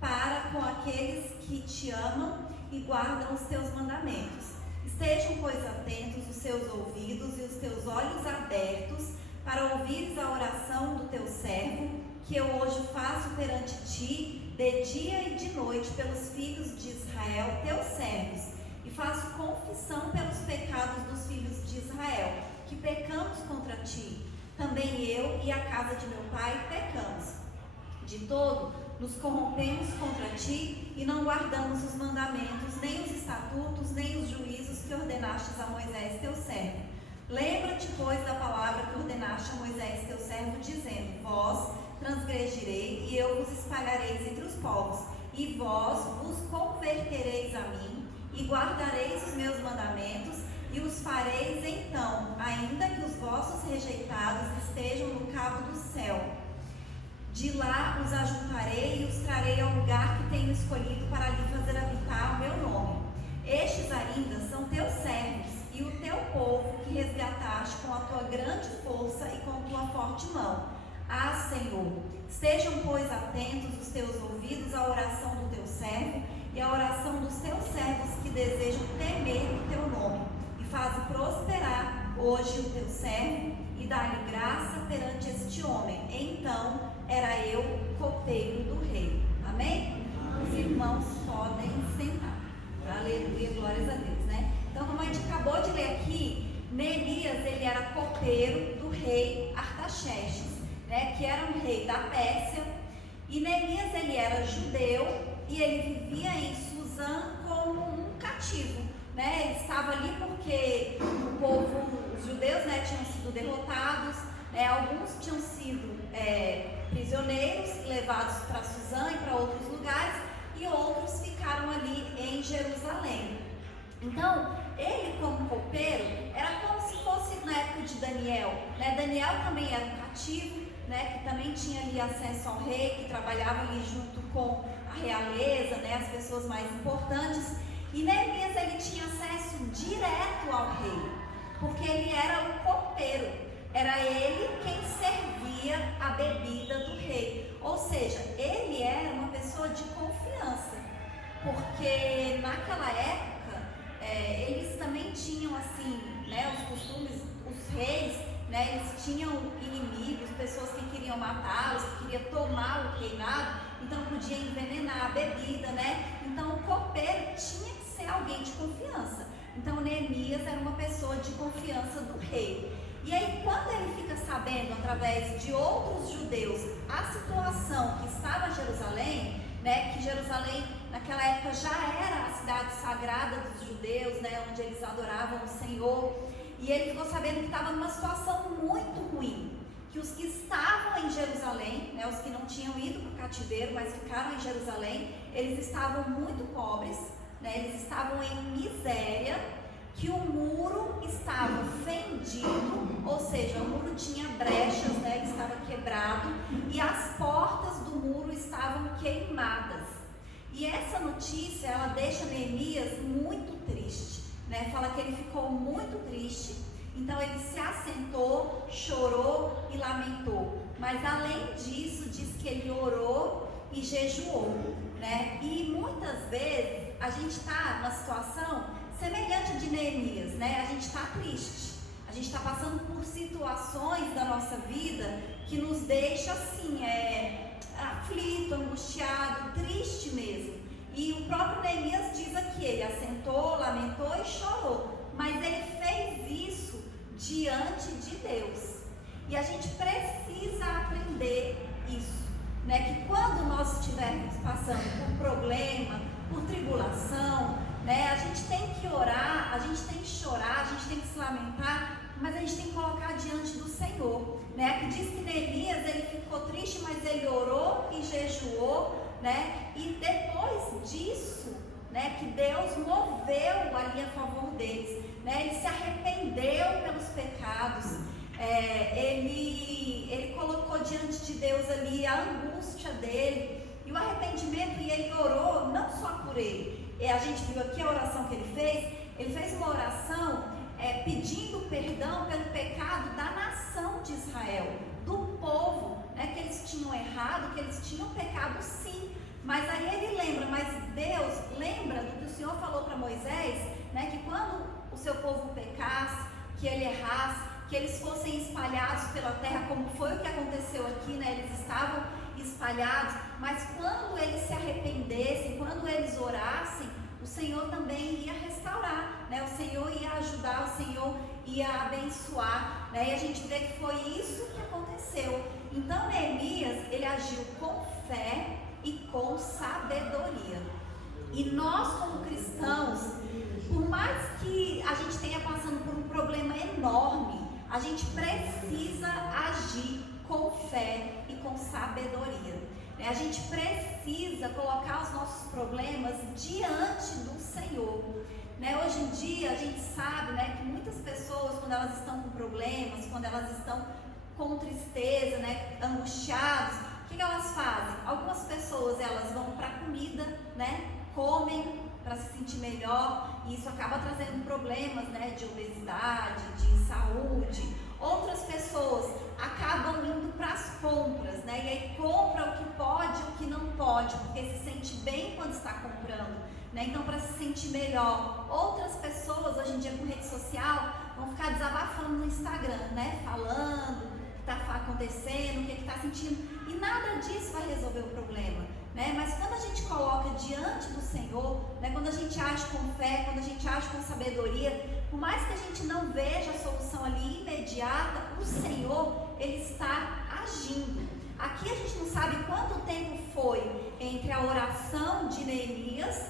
para com aqueles que te amam e guardam os teus mandamentos. Estejam, pois, atentos os seus ouvidos e os teus olhos abertos para ouvires a oração do teu servo, que eu hoje faço perante ti, de dia e de noite, pelos filhos de Israel, teus servos, e faço confissão pelos pecados dos filhos de Israel, que pecamos contra ti. Também eu e a casa de meu pai pecamos. De todo, nos corrompemos contra ti e não guardamos os mandamentos, nem os estatutos, nem os juízos que ordenastes a Moisés teu servo. Lembra-te, pois, da palavra que ordenaste a Moisés teu servo, dizendo: Vós transgredirei e eu vos espalhareis entre os povos, e vós vos convertereis a mim, e guardareis os meus mandamentos, e os fareis então, ainda que os vossos rejeitados estejam no cabo do céu. De lá os ajuntarei e os trarei ao lugar que tenho escolhido para ali fazer habitar o meu nome. Estes ainda são teus servos e o teu povo que resgataste com a tua grande força e com tua forte mão. Ah, Senhor, estejam, pois, atentos os teus ouvidos à oração do teu servo e à oração dos teus servos que desejam temer o teu nome. Faze prosperar hoje o teu servo e dá-lhe graça perante este homem. Então era eu copeiro do rei. Amém? Os irmãos podem sentar. Aleluia, glórias a Deus, né? Então, como a gente acabou de ler aqui, Neemias, ele era copeiro do rei Artaxerxes, né? Que era um rei da Pérsia. E Neemias, ele era judeu e ele vivia em Suzã como um cativo. Né, ele estava ali porque o povo, os judeus, né, tinham sido derrotados, alguns tinham sido prisioneiros, levados para Suzã e para outros lugares, e outros ficaram ali em Jerusalém. Então, ele como copeiro, era como se fosse na época de Daniel. Né? Daniel também era um cativo, né, que também tinha ali acesso ao rei, que trabalhava ali junto com a realeza, né, as pessoas mais importantes. E Neemias, ele tinha acesso direto ao rei, porque ele era o copeiro, era ele quem servia a bebida do rei, ou seja, ele era uma pessoa de confiança, porque naquela época, eles também tinham assim, né, os costumes, os reis, né, eles tinham inimigos, pessoas que queriam matá-los, que queriam tomar o reinado, então podia envenenar a bebida, né, então o copeiro tinha que ser alguém de confiança. Então Neemias era uma pessoa de confiança do rei. E aí, quando ele fica sabendo, através de outros judeus, a situação que estava em Jerusalém, né, que Jerusalém naquela época já era a cidade sagrada dos judeus, né, onde eles adoravam o Senhor, e ele ficou sabendo que estava numa situação muito ruim, que os que estavam em Jerusalém, né, os que não tinham ido para o cativeiro, mas ficaram em Jerusalém, eles estavam muito pobres, né, eles estavam em miséria, que o muro estava fendido, ou seja, o muro tinha brechas, né? Ele estava quebrado e as portas do muro estavam queimadas. E essa notícia, ela deixa Neemias muito triste, né? Fala que ele ficou muito triste, então ele se assentou, chorou e lamentou. Mas além disso, diz que ele orou e jejuou, né? E muitas vezes a gente está numa situação semelhante de Neemias, né? A gente está triste, a gente está passando por situações da nossa vida que nos deixa assim, aflito, angustiado, triste mesmo. E o próprio Neemias diz aqui, ele assentou, lamentou e chorou, mas ele fez isso diante de Deus. E a gente precisa aprender isso, né? Que quando nós estivermos passando por problema, por tribulação, né? A gente tem que orar, a gente tem que chorar, a gente tem que se lamentar, mas a gente tem que colocar diante do Senhor, né? Aqui diz que Neemias, ele ficou triste, mas ele orou e jejuou, né? E depois disso, né, que Deus moveu ali a favor deles, né? Ele se arrependeu pelos pecados, ele colocou diante de Deus ali a angústia dele e o arrependimento, e ele orou não só por ele. A gente viu aqui a oração que ele fez uma oração pedindo perdão pelo pecado da nação de Israel, do povo, né, que eles tinham errado, que eles tinham pecado sim, mas aí ele lembra, mas Deus lembra do que o Senhor falou para Moisés, né, que quando o seu povo pecasse, que ele errasse, que eles fossem espalhados pela terra, como foi o que aconteceu aqui, né, eles estavam espalhados, mas quando eles se arrependessem, quando eles orassem, o Senhor também ia restaurar, né? O Senhor ia ajudar, o Senhor ia abençoar, né? E a gente vê que foi isso que aconteceu. Então Neemias, ele agiu com fé e com sabedoria. E nós, como cristãos, por mais que a gente tenha passando por um problema enorme, a gente precisa agir com fé e com sabedoria. A gente precisa colocar os nossos problemas diante do Senhor. Hoje em dia a gente sabe, né, que muitas pessoas, quando elas estão com problemas, quando elas estão com tristeza, né, angustiadas, o que elas fazem? Algumas pessoas, elas vão para a comida, né, comem para se sentir melhor, e isso acaba trazendo problemas, né, de obesidade, de saúde. Outras pessoas acabam indo para as compras, né? E aí compra o que pode e o que não pode, porque se sente bem quando está comprando, né? Então, para se sentir melhor. Outras pessoas, hoje em dia com rede social, vão ficar desabafando no Instagram, né? Falando o que está acontecendo, o que está sentindo. E nada disso vai resolver o problema, né? Mas quando a gente coloca diante do Senhor, né? Quando a gente age com fé, quando a gente age com sabedoria, por mais que a gente não veja a solução ali imediata, o Senhor, Ele está agindo. Aqui a gente não sabe quanto tempo foi entre a oração de Neemias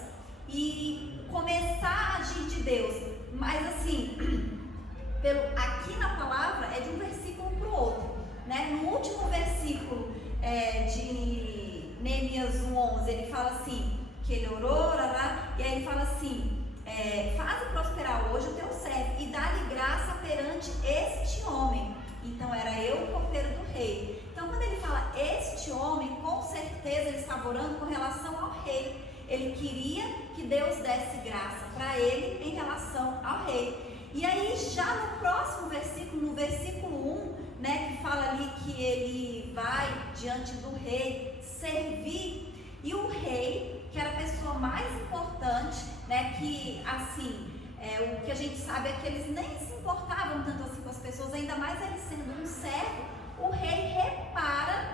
e começar a agir de Deus. Mas assim, aqui na palavra é de um versículo para o outro, né? No último versículo de Neemias 1:11, ele fala assim, que ele orou, e aí ele fala assim, faze prosperar hoje o teu servo e dá-lhe graça perante este homem. Então era eu o copeiro do rei. Então quando ele fala este homem, com certeza ele estava orando com relação ao rei. Ele queria que Deus desse graça para ele em relação ao rei. E aí já no próximo versículo, no versículo 1, né, que fala ali que ele vai diante do rei servir, e o rei, que era a pessoa mais importante, né, que assim, o que a gente sabe é que eles nem se importavam tanto assim com as pessoas, ainda mais ele sendo um servo. O rei repara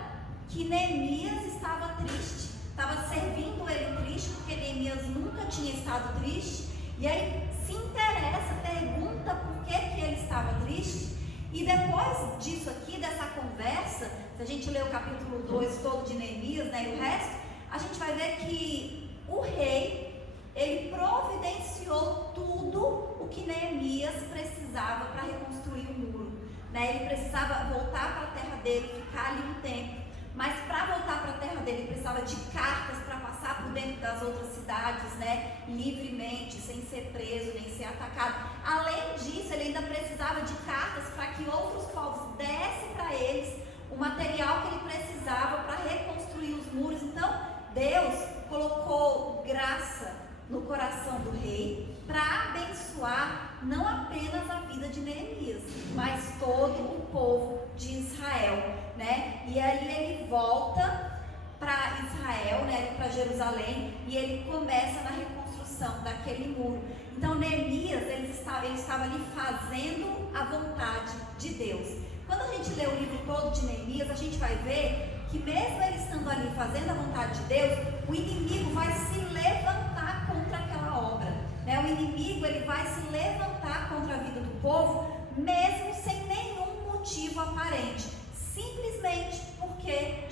que Neemias estava triste, estava servindo ele triste, porque Neemias nunca tinha estado triste, e aí se interessa, pergunta por que ele estava triste. E depois disso aqui, dessa conversa, se a gente ler o capítulo 2 todo de Neemias, né, e o resto, a gente vai ver que o rei, ele providenciou tudo o que Neemias precisava para reconstruir o muro, né? Ele precisava voltar para a terra dele, ficar ali um tempo, mas para voltar para a terra dele, ele precisava de cartas para passar por dentro das outras cidades, né, livremente, sem ser preso, nem ser atacado. Além disso, ele ainda precisava de cartas para que outros povos dessem para eles o material que ele precisava para reconstruir os muros. Então, Deus colocou graça no coração do rei para abençoar não apenas a vida de Neemias, mas todo o povo de Israel, né? E aí ele volta para Israel, né, para Jerusalém, e ele começa na reconstrução daquele muro. Então Neemias, ele estava ali fazendo a vontade de Deus. Quando a gente lê o livro todo de Neemias, a gente vai ver que mesmo ele estando ali fazendo a vontade de Deus, o inimigo vai se levantar contra aquela obra, né? O inimigo, ele vai se levantar contra a vida do povo, mesmo sem nenhum motivo aparente, simplesmente porque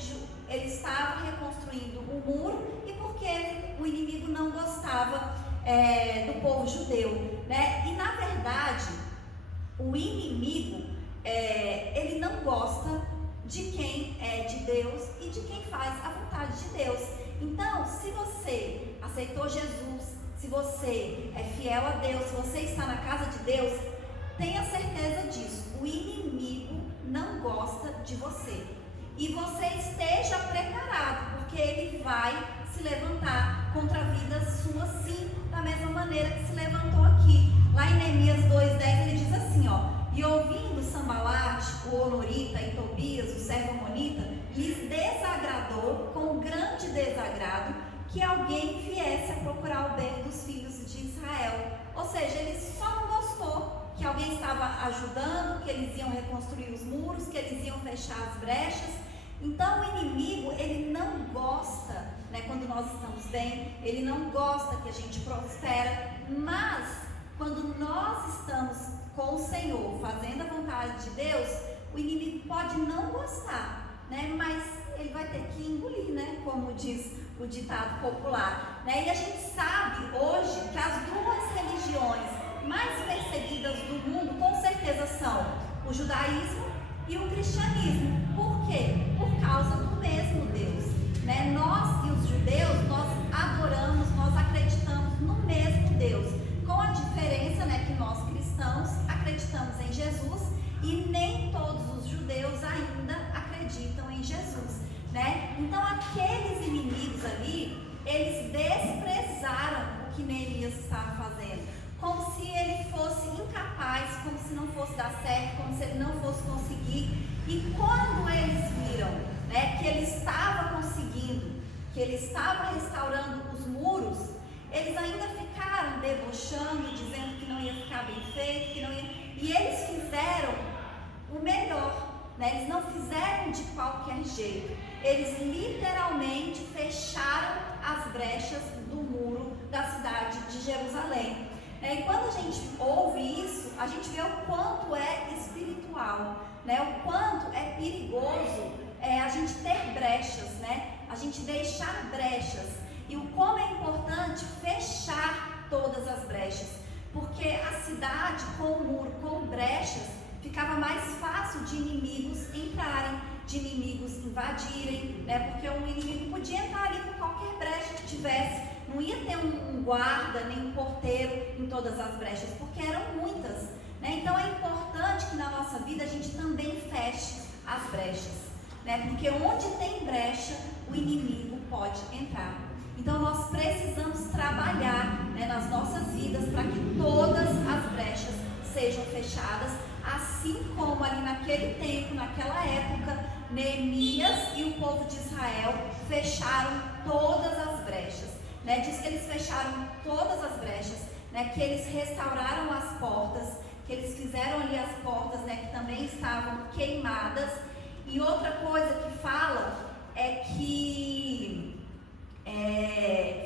ele estava reconstruindo o muro e porque o inimigo não gostava do povo judeu, né? E na verdade, o inimigo, ele não gosta de quem é de Deus e de quem faz a vontade de Deus. Então, se você aceitou Jesus, se você é fiel a Deus, se você está na casa de Deus, tenha certeza disso. O inimigo não gosta de você. E você esteja preparado, porque ele vai se levantar contra a vida sua, sim, da mesma maneira que se levantou aqui. Lá em Neemias 2:10 ele diz assim, ó: e ouvindo Sambalate, o Honorita, e Tobias, o servo Amonita, lhes desagradou com grande desagrado que alguém viesse a procurar o bem dos filhos de Israel. Ou seja, ele só não gostou que alguém estava ajudando, que eles iam reconstruir os muros, que eles iam fechar as brechas. Então o inimigo, ele não gosta, né, quando nós estamos bem, ele não gosta que a gente prospera, mas quando nós estamos com o Senhor, fazendo a vontade de Deus, o inimigo pode não gostar, né, mas ele vai ter que engolir, né, como diz o ditado popular, né? E a gente sabe hoje que as duas religiões mais perseguidas do mundo, com certeza, são o judaísmo e o cristianismo. Por quê? Por causa do mesmo Deus, né? Nós e os judeus, nós adoramos, nós acreditamos no mesmo Deus, com a diferença, né, que nós cristãos acreditamos em Jesus e nem todos os judeus ainda acreditam em Jesus, né? Então aqueles inimigos ali, eles desprezaram o que Neemias estava fazendo, como se ele fosse incapaz, como se não fosse dar certo, como se ele não fosse conseguir. E quando eles viram, né, que ele estava conseguindo, que ele estava restaurando os muros, eles ainda ficaram debochando, dizendo que não ia ficar bem feito, que não ia... E eles fizeram o melhor, né? Eles não fizeram de qualquer jeito. Eles literalmente fecharam as brechas do muro da cidade de Jerusalém. E quando a gente ouve isso, a gente vê o quanto é espiritual, né? O quanto é perigoso a gente ter brechas, né? A gente deixar brechas. E o como é importante fechar todas as brechas. Porque a cidade com o muro, com brechas, ficava mais fácil de inimigos entrarem, de inimigos invadirem, né? Porque um inimigo podia entrar ali por qualquer brecha que tivesse. Não ia ter um guarda, nem um porteiro em todas as brechas, porque eram muitas, né? Então é importante que na nossa vida a gente também feche as brechas, né? Porque onde tem brecha, o inimigo pode entrar. Então nós precisamos trabalhar, né, nas nossas vidas para que todas as brechas sejam fechadas, assim como ali naquele tempo, naquela época, Neemias e o povo de Israel fecharam todas as brechas, né? Diz que eles fecharam todas as brechas, né? Que eles restauraram as portas, que eles fizeram ali as portas, né, que também estavam queimadas. E outra coisa que fala é que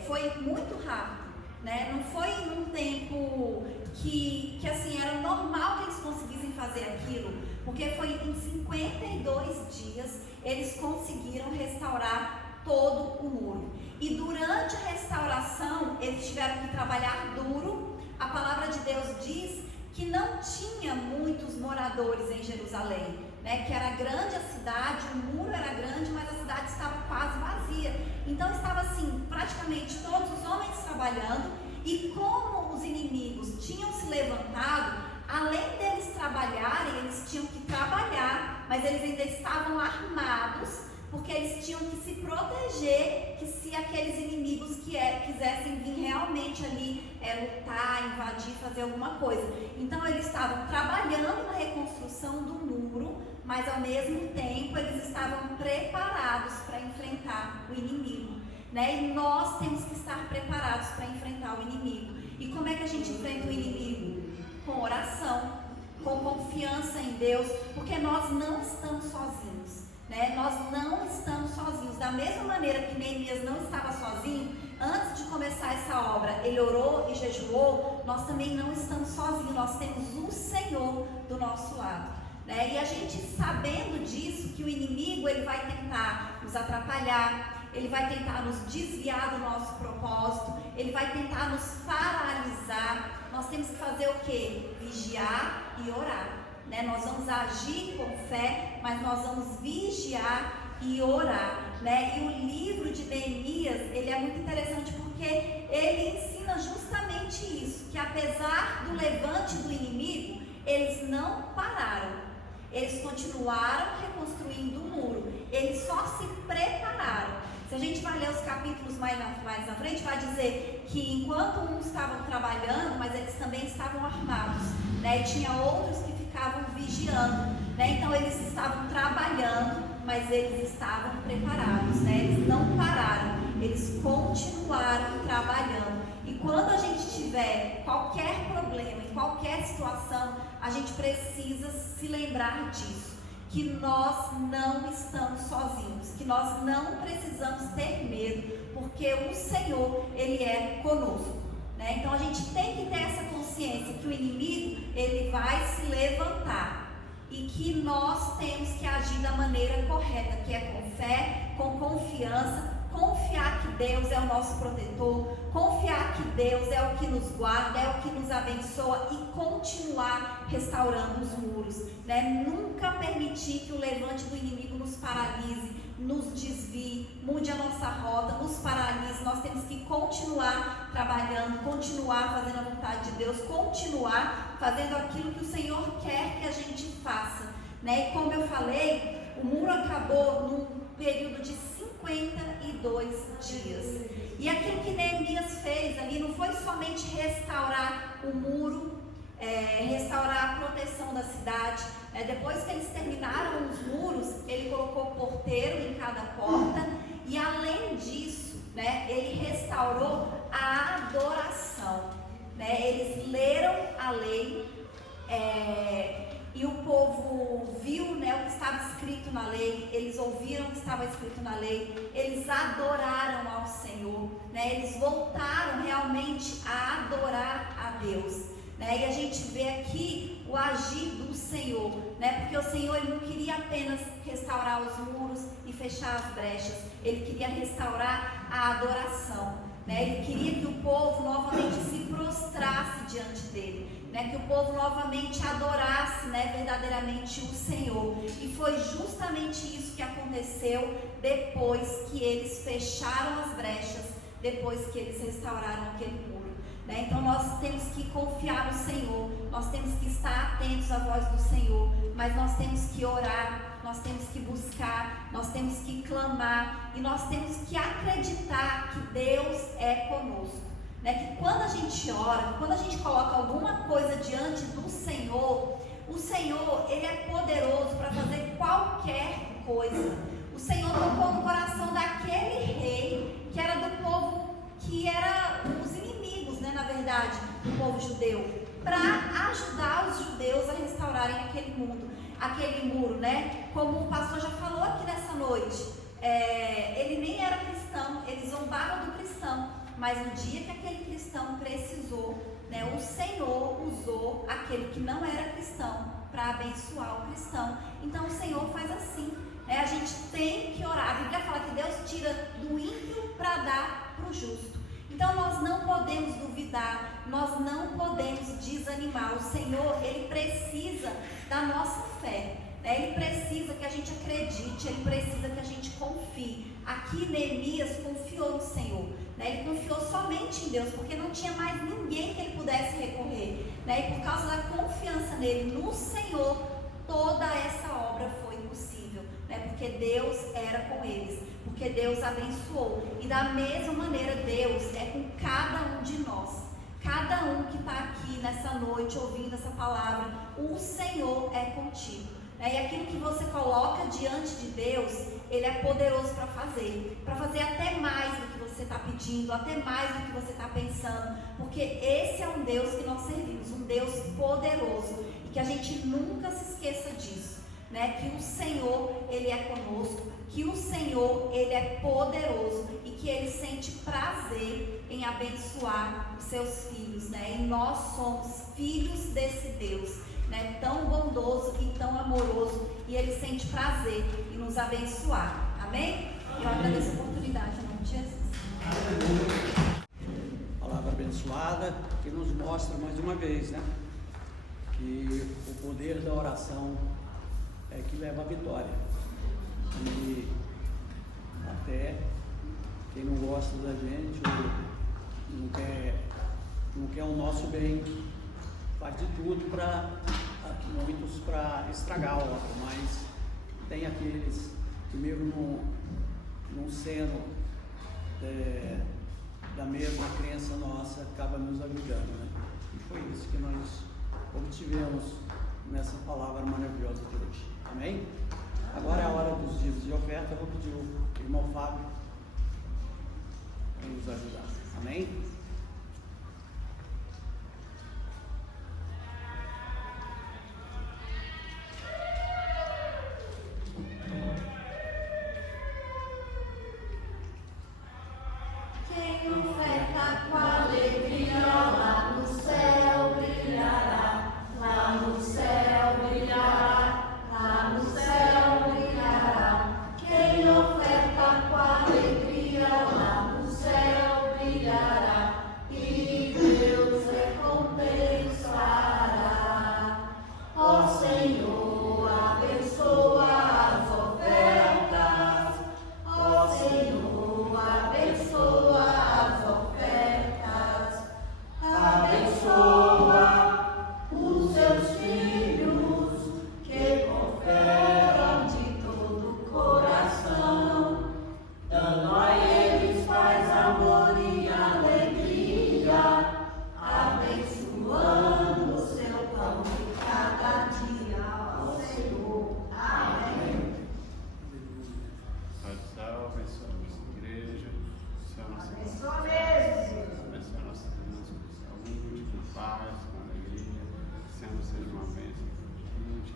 foi muito rápido, né? Não foi num tempo que assim, era normal que eles conseguissem fazer aquilo, porque foi em 52 dias eles conseguiram restaurar todo o muro. E durante a restauração, eles tiveram que trabalhar duro. A palavra de Deus diz que não tinha muitos moradores em Jerusalém, né? Que era grande a cidade, o muro era grande, mas a cidade estava quase vazia. Então estava assim, praticamente praticamente todos os homens trabalhando, e como os inimigos tinham se levantado, além deles trabalharem, eles tinham que trabalhar, mas eles ainda estavam armados, porque eles tinham que se proteger, que se aqueles inimigos quisessem vir realmente ali lutar, invadir, fazer alguma coisa. Então eles estavam trabalhando na reconstrução do muro, mas ao mesmo tempo eles estavam preparados para enfrentar o inimigo, né? E nós temos que estar preparados para enfrentar o inimigo. E como é que a gente enfrenta o inimigo? Com oração, com confiança em Deus, porque nós não estamos sozinhos, né? Nós não estamos sozinhos. Da mesma maneira que Neemias não estava sozinho, antes de começar essa obra, ele orou e jejuou, nós também não estamos sozinhos, nós temos o Senhor do nosso lado, né? E a gente, sabendo disso, que o inimigo ele vai tentar nos atrapalhar, ele vai tentar nos desviar do nosso propósito, ele vai tentar nos paralisar. Nós temos que fazer o quê? Vigiar e orar, né? Nós vamos agir com fé, mas nós vamos vigiar e orar, né? E o livro de Neemias, ele é muito interessante porque ele ensina justamente isso, que apesar do levante do inimigo, eles não pararam, eles continuaram reconstruindo o muro, eles só se prepararam. Se a gente vai ler os capítulos mais na frente, vai dizer que enquanto uns estavam trabalhando, mas eles também estavam armados, né? E tinha outros que ficavam vigiando, né? Então eles estavam trabalhando, mas eles estavam preparados, né? Eles não pararam, eles continuaram trabalhando. E quando a gente tiver qualquer problema, em qualquer situação, a gente precisa se lembrar disso, que nós não estamos sozinhos, que nós não precisamos ter medo, porque o Senhor, Ele é conosco, né? Então a gente tem que ter essa consciência que o inimigo, ele vai se levantar e que nós temos que agir da maneira correta, que é com fé, com confiança, confiar que Deus é o nosso protetor, confiar que Deus é o que nos guarda, é o que nos abençoa e continuar restaurando os muros, né? Nunca permitir que o levante do inimigo nos paralise, nos desvie, mude a nossa rota, nos paralise. Nós temos que continuar trabalhando, continuar fazendo a vontade de Deus, continuar fazendo aquilo que o Senhor quer que a gente faça, né? E como eu falei, o muro acabou num período de 52 dias. E aquilo que Neemias fez ali não foi somente restaurar o muro, restaurar a proteção da cidade. Depois que eles terminaram os muros, ele colocou porteiro em cada porta. E além disso, né, ele restaurou a adoração, né? Eles leram a lei, e o povo viu, né, o que estava escrito na lei, eles ouviram o que estava escrito na lei, eles adoraram ao Senhor, né? Eles voltaram realmente a adorar a Deus, né? E a gente vê aqui o agir do Senhor, né? Porque o Senhor, ele não queria apenas restaurar os muros e fechar as brechas, ele queria restaurar a adoração, né? Ele queria que o povo novamente se prostrasse diante dele, né? Que o povo novamente adorasse, né, verdadeiramente o Senhor. E foi justamente isso que aconteceu depois que eles fecharam as brechas, depois que eles restauraram aquele muro, né? Então nós temos que confiar no Senhor, nós temos que estar atentos à voz do Senhor, mas nós temos que orar, nós temos que buscar, nós temos que clamar e nós temos que acreditar que Deus é conosco, né? Que quando a gente ora, quando a gente coloca alguma coisa diante do Senhor, o Senhor, Ele é poderoso para fazer qualquer coisa. O Senhor tocou no coração daquele rei, que era do povo, que era os inimigos, né, na verdade, do povo judeu, para ajudar os judeus a restaurarem aquele muro, né? Como o pastor já falou aqui nessa noite, ele nem era cristão, ele zombava do cristão, mas no dia que aquele cristão precisou, né, o Senhor usou aquele que não era cristão para abençoar o cristão. Então o Senhor faz assim, né? A gente tem que orar. A Bíblia fala que Deus tira do ímpio para dar para o justo. Então nós não podemos duvidar, nós não podemos desanimar. O Senhor, Ele precisa da nossa fé, né? Ele precisa que a gente acredite, Ele precisa que a gente confie. Aqui Neemias confiou no Senhor, né? Ele confiou somente em Deus, porque não tinha mais ninguém que ele pudesse recorrer, né? E por causa da confiança nele, no Senhor, toda essa obra foi possível, né? Porque Deus era com eles, porque Deus abençoou. E da mesma maneira, Deus é com cada um de nós. Cada um que está aqui nessa noite ouvindo essa palavra, o Senhor é contigo. E aquilo que você coloca diante de Deus, Ele é poderoso para fazer até mais do que você está pedindo, até mais do que você está pensando, porque esse é um Deus que nós servimos, um Deus poderoso, e que a gente nunca se esqueça disso, né? Que o Senhor, Ele é conosco, que o Senhor, Ele é poderoso e que Ele sente prazer em abençoar os seus filhos, né? E nós somos filhos desse Deus, né? Tão bondoso e tão amoroso, e Ele sente prazer em nos abençoar. Amém? Eu agradeço a oportunidade, em nome de Jesus. Palavra abençoada que nos mostra mais uma vez, né? Que o poder da oração é que leva à vitória. E até quem não gosta da gente ou não quer o nosso bem, faz de tudo muitos para estragar a obra, mas tem aqueles que mesmo não sendo da mesma crença nossa, acaba nos ajudando, né? E foi isso que nós obtivemos nessa palavra maravilhosa de hoje. Amém? Agora é a hora dos dias de oferta. Eu vou pedir o irmão Fábio para nos ajudar. Amém? Quem oferta com alegria lá no céu brilhará, lá no céu brilhará, lá no céu brilhará. Quem oferta com alegria lá no céu brilhará, e Deus recompensará. Ó Senhor, abençoa as ofertas, ó Senhor, abençoa as ofertas, abençoa os seus filhos que cooperam de todo o coração, dando a eles paz, amor e alegria, abençoando o seu pão de cada dia ao Senhor. Amém. Pai do céu, abençoa a nossa igreja, abençoa a nossa Abençoa mesmo. abençoa a nossa criança com saúde, com paz, com alegria, que Senhor seja uma bênção para a gente,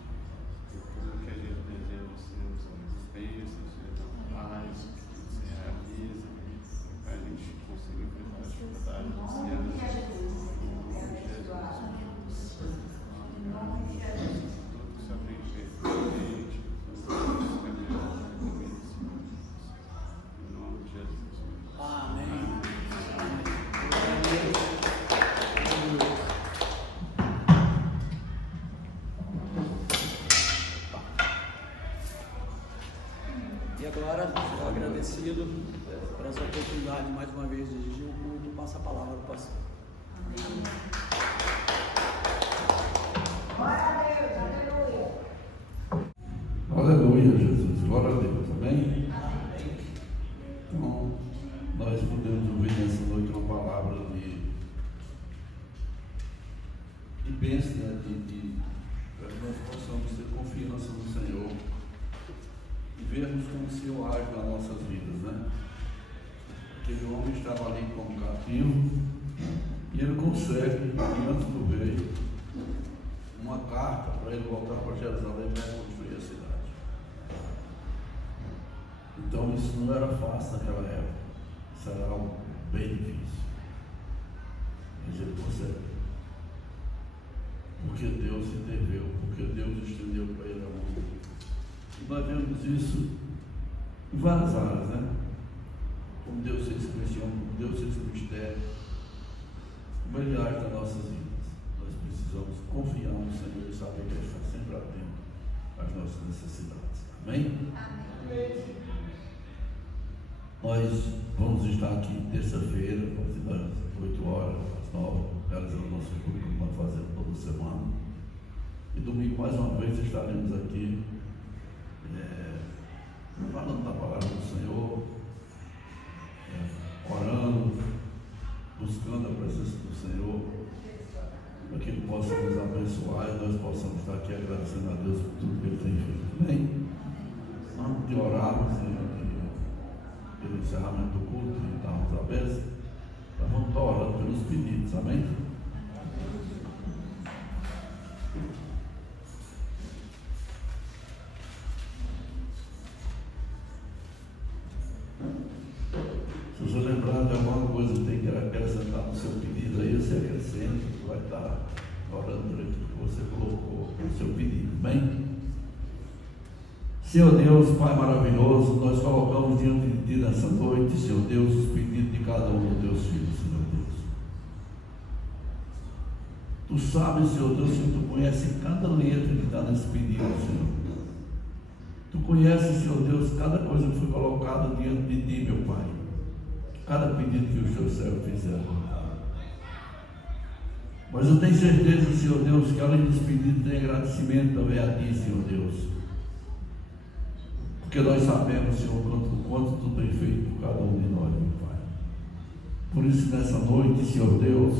e tudo que a gente deseja, Senhor, são bênçãos, seja paz, que se realiza, para a gente conseguir enfrentar as dificuldades desse ano. Em nome de Jesus. Tudo que o Senhor tem feito para a gente, tudo que o Senhor tem feito. Em nome de Jesus. Amém. E agora, estou agradecido por essa oportunidade mais uma vez de dirigir o culto. Passa a palavra ao pastor. Aleluia, Jesus. Glória a Deus. Amém? Então, nós podemos ouvir nessa noite uma palavra de bênção, né? Para que nós possamos ter confiança no Senhor e vermos como o Senhor age nas nossas vidas, né? Aquele homem estava ali como cativo e ele consegue, diante do rei, uma carta para ele voltar para Jerusalém para construir a cidade. Então isso não era fácil naquela época, isso era algo bem difícil. Mas ele consegue. Porque Deus interveio, porque Deus estendeu para ele a mão. E nós vemos isso em várias áreas, né? Como Deus se expressiona, como Deus se mistério, como Ele age nas nossas vidas. Nós precisamos confiar no Senhor e saber que Ele está sempre atento às nossas necessidades. Amém? Amém. Nós vamos estar aqui terça-feira. domingo, mais uma vez, estaremos aqui falando da palavra do Senhor, orando, buscando a presença do Senhor, para que Ele possa nos abençoar e nós possamos estar aqui agradecendo a Deus por tudo que Ele tem feito. Amém? Antes de orarmos pelo encerramento do culto e darmos a bênção, nós vamos estar orando pelos pedidos. Amém? Se você lembrar de alguma coisa que tem que acrescentar no seu pedido, aí você acrescenta, vai estar orando por aquilo que você colocou no seu pedido. Bem? Senhor Deus, Pai maravilhoso, nós colocamos diante de Ti nessa noite, Senhor Deus, os pedidos de cada um dos Teus filhos, Senhor Deus. Tu sabes, Senhor Deus, que Tu conheces cada letra que está nesse pedido, Senhor. Tu conheces, Senhor Deus, cada coisa que foi colocada diante de Ti, meu Pai. Cada pedido que os Teus servos fizeram. Mas eu tenho certeza, Senhor Deus, que além dos pedidos tem agradecimento também a Ti, Senhor Deus. Porque nós sabemos, Senhor, quanto Tu tem feito por cada um de nós, meu Pai. Por isso, nessa noite, Senhor Deus,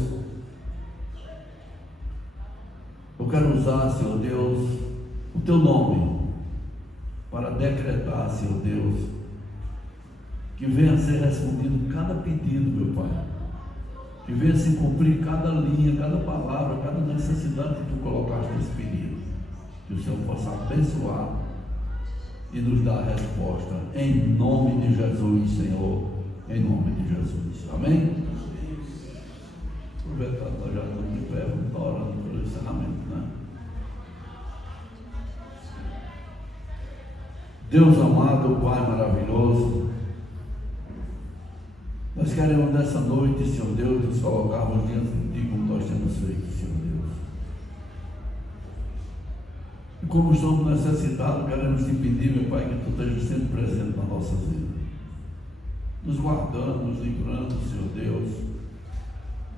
eu quero usar, Senhor Deus, o Teu nome para decretar, Senhor Deus, que venha a ser respondido cada pedido, meu Pai. Que venha se cumprir cada linha, cada palavra, cada necessidade que Tu colocaste nesse pedido. Que o Senhor possa abençoar e nos dar a resposta. Em nome de Jesus, Senhor. Em nome de Jesus. Amém? Aproveitando, nós já estamos de pé, vamos estar orando pelo encerramento, né? Deus amado, Pai maravilhoso, nós queremos nessa noite, Senhor Deus, nos colocarmos diante de Ti como nós temos feito, Senhor Deus. E como estamos necessitados, queremos Te pedir, meu Pai, que Tu estejas sempre presente na nossa vida, nos guardando, nos livrando, Senhor Deus,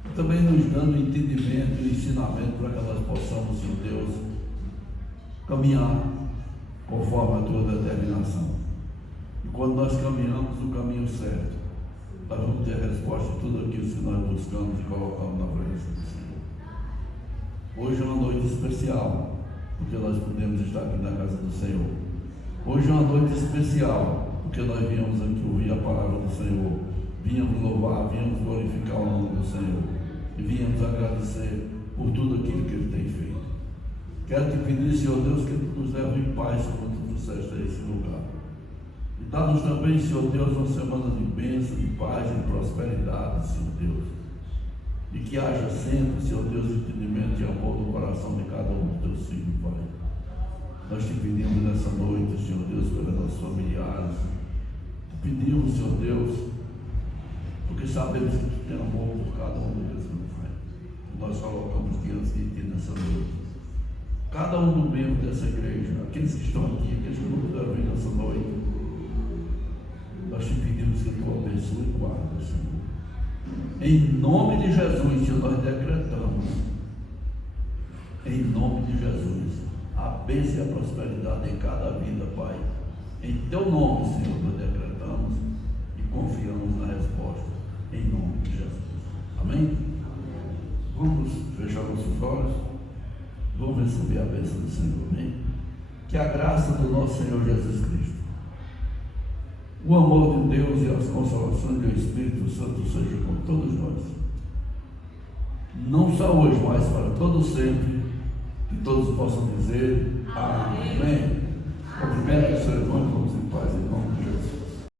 e também nos dando entendimento e ensinamento para que nós possamos, Senhor Deus, caminhar conforme a Tua determinação. E quando nós caminhamos no caminho certo, nós vamos ter a resposta de tudo aquilo que nós buscamos e colocamos na presença do Senhor. Hoje é uma noite especial, porque nós podemos estar aqui na casa do Senhor. Hoje é uma noite especial, porque nós viemos aqui ouvir a palavra do Senhor, viemos louvar, viemos glorificar o nome do Senhor e viemos agradecer por tudo aquilo que Ele tem feito. Quero Te pedir, Senhor Deus, que Tu nos leve em paz quando Tu trouxeste a esse lugar. E dá-nos também, Senhor Deus, uma semana de bênção, de paz e de prosperidade, Senhor Deus. E que haja sempre, Senhor Deus, entendimento e amor no coração de cada um dos Teus filhos, Pai. Nós Te pedimos nessa noite, Senhor Deus, pelos nossos familiares. Te pedimos, Senhor Deus, porque sabemos que Tu tem amor por cada um deles, meu Pai. E nós colocamos diante de Ti nessa noite. Cada um dos membros dessa igreja, aqueles que estão aqui, aqueles que não puderam vir nessa noite, nós Te pedimos que Tu abençoe e guarda, Senhor. Em nome de Jesus, Senhor, nós decretamos, em nome de Jesus, a bênção e a prosperidade em cada vida, Pai. Em Teu nome, Senhor, nós decretamos e confiamos na resposta, em nome de Jesus. Amém? Vamos fechar nossos olhos. Vamos receber a bênção do Senhor, amém? Que a graça do nosso Senhor Jesus Cristo, o amor de Deus e as consolações do Espírito Santo sejam com todos nós, não só hoje, mas para todos sempre, que todos possam dizer amém. Cumprimento o seu irmão, vamos em paz, em nome de Jesus.